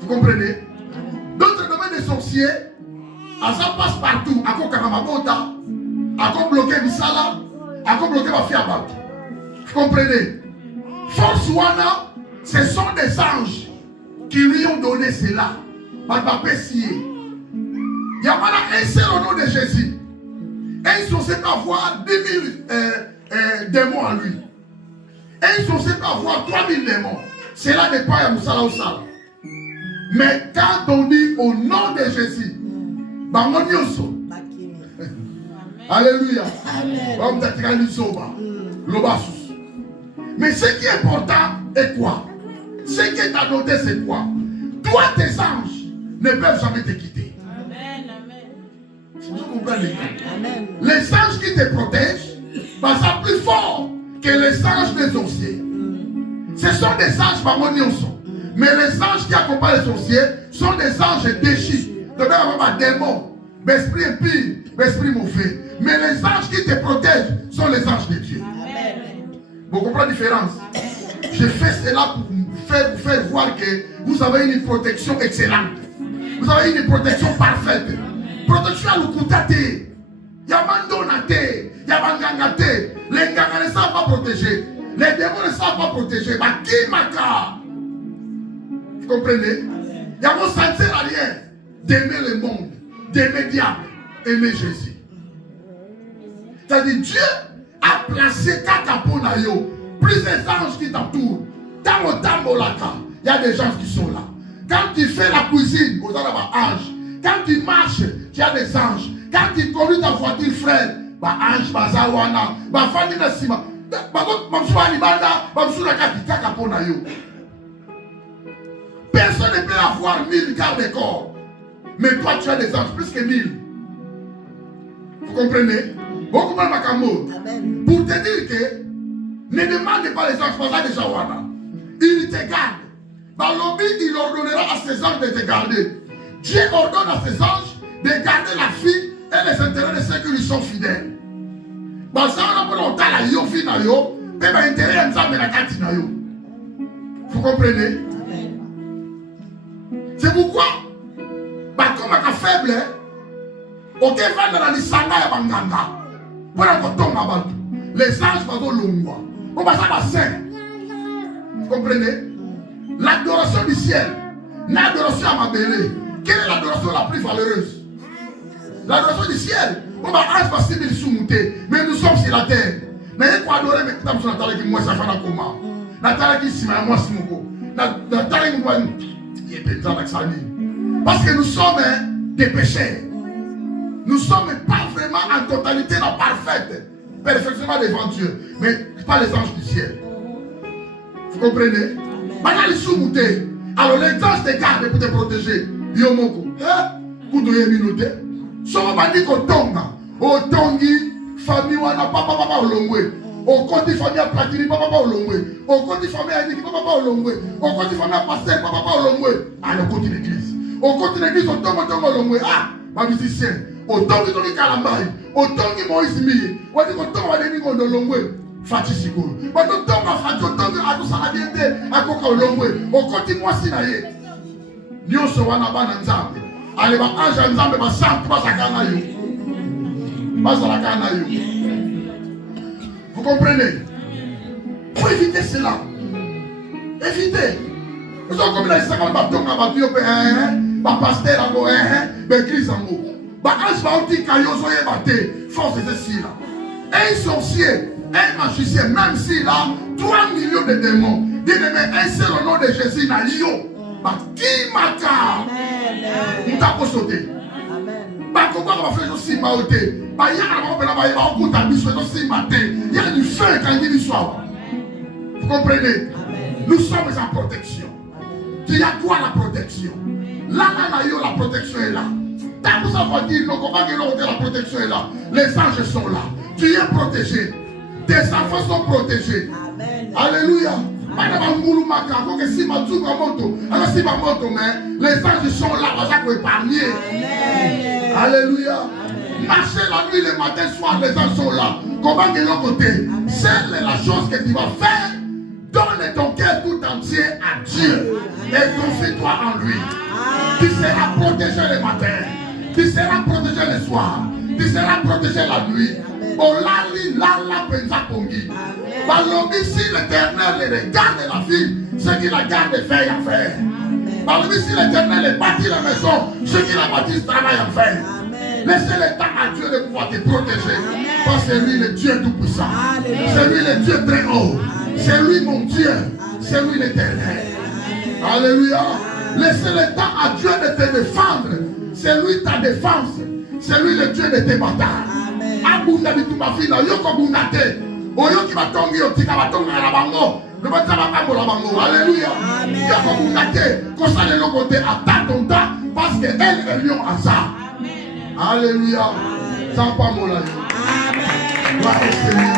Vous comprenez? D'autres domaines des sorciers, ça passe partout. À quoi Karamabota, à quoi bloquer Bissala, à quoi bloquer ma fille à Batou. Vous comprenez? Force Wana, ce sont des anges qui lui ont donné cela. Il y a un seul au nom de Jésus. Et ils sont censés avoir 10 000 démons en lui. Et ils sont censés avoir 3 000 démons. Cela n'est pas à Moussala au Sala. Mais quand on dit au nom de Jésus, Alléluia. Mais ce qui est important est quoi? Ce qui est annoté, c'est quoi? Toi, tes anges ne peuvent jamais te quitter. Vous comprenez? Les anges qui te protègent sont plus forts que les anges des sorciers. Ce sont des anges harmonieux. Mais les anges qui accompagnent les sorciers sont des anges déchus. Donc, il y a des démons, des esprits impies, des esprits mauvais. Mais les anges qui te protègent sont les anges de Dieu. Vous comprenez la différence? Je fais cela pour vous faire voir que vous avez une protection excellente. Vous avez une protection parfaite. Protection à l'oukutate. Il y a mandonate. Il y a mangangate. Les gangas ne savent pas protéger. Les démons ne savent pas protéger. Qui maka? Vous comprenez? Il y a mon sincère arrière d'aimer le monde, d'aimer le diable, aimer Jésus. C'est-à-dire Dieu a placé Kakaponayo, plusieurs anges qui t'entourent. Dans le Tambolaka, il y a des gens qui sont là. Quand tu fais la cuisine, vous avez des anges. Quand tu marches, tu as des anges. Quand tu conduis ta voiture, frère, ange, bazawana, fandi na sima. Personne ne peut avoir 1000 gardes-corps. Mais toi, tu as des anges, plus que 1000. Vous comprenez? Vous comprenez ma camo? Pour te dire que ne demande pas les anges, pas ça déjà wana. Il te garde. Balobi, il ordonnera à ses anges de te garder. Dieu ordonne à ses anges de garder la fille et les intérêts de ceux qui lui sont fidèles. Vous comprenez? C'est pourquoi, comme un faible, ok, va dans la lisanga ya banganga. Les anges vont l'ongwa. On va ça saint. Vous comprenez? L'adoration du ciel, l'adoration à ma belle. Quelle est l'adoration la plus valeureuse? L'adoration du ciel. On va passer des sous-moutés. Mais nous sommes sur la terre. Mais il faut adorer, mais nous sommes sur la terre qui moi ça fait un coma. La terre qui s'y met à moi, c'est mon go. La terre qui moi, il est pétant avec sa ligne. Parce que nous sommes des pécheurs. Nous ne sommes pas vraiment en totalité la parfaite. Perfectionnement devant Dieu. Mais pas les anges du ciel. Vous comprenez? Maintenant, les sous-moutés. Alors les anges te gardent pour te protéger. Yomoko. Vous devez minouter. Souvent, on dit qu'on tombe. Au tongi, famille, on n'a pas papa au longwe. Au côté famille à platini, papa au longwe. Au côté famille à Niki, papa au longwe. Au côté famille à pasteur, papa au longwe. À le côté de l'église. Au côté de l'église, on tombe au longwe. Ah, ma musicien. Au tongi, on dit Kalambaï. Au tongi, Moïse Mie. On dit qu'on tombe à l'église, on longwe. Fati Sikolo. On tombe à Fati, on tombe à tout ça, la vérité. À Koka au longwe. Au côté, moi, Sinaye. Nyonso wana bana nzambe. Allez, anja nzambe ba santu ba sakana yo. Ba sakana yo. Vous comprenez? Pour éviter cela. Évitez. Nous sommes comme les 50 bâtons à bâtir ba pasteur à bo ba église en mot. Ba anja ba outi kayo soye baté. Force de ceci là. Un sorcier, un magicien, même s'il a 3 millions de démons, Bien-aimé, un seul au nom de Jésus, n'a yo. Qui m'a on t'a pas sauté. Il y a du feu quand il dit du soir. Vous comprenez? Nous sommes en protection. Tu as quoi la protection? Là, la protection est là. Tant que ça va dire, la protection est là. Les anges sont là. Tu es protégé. Tes enfants sont protégés. Alléluia. Les anges sont là, pour épargner. Alléluia. Marcher la nuit, le matin, soir, les anges sont là. Comment de l'autre côté? C'est la chose que tu vas faire. Donne ton cœur tout entier à Dieu. Et confie-toi en lui. Tu seras protégé le matin. Tu seras protégé le soir. Tu seras protégé la nuit. Si l'Éternel regarde la vie, ce qu'il a gardé fait à faire. Si l'Éternel bâtit la maison, ce qu'il a bâti travaille à faire. Laissez le temps à Dieu de pouvoir te protéger. Parce que c'est lui le Dieu tout-puissant. C'est lui le Dieu très haut. C'est lui mon Dieu. C'est lui l'Éternel. Alléluia. Laissez le temps à Dieu de te défendre. C'est lui ta défense. C'est lui le Dieu de tes batailles. Abunda bitumafina yoko bundate. Oyo ki batongi otika batonga na bango. Le batama bango la bango. Alléluia. Yoko bundate. Kosa le lokote attends ton temps parce que elle est lion à ça. Alléluia. Sans pas mon aïe. Amen. Gloire au Seigneur.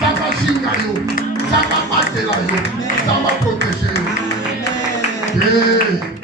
Ça va chingayo. Ça va battre la yo. Ça va protéger. Amen.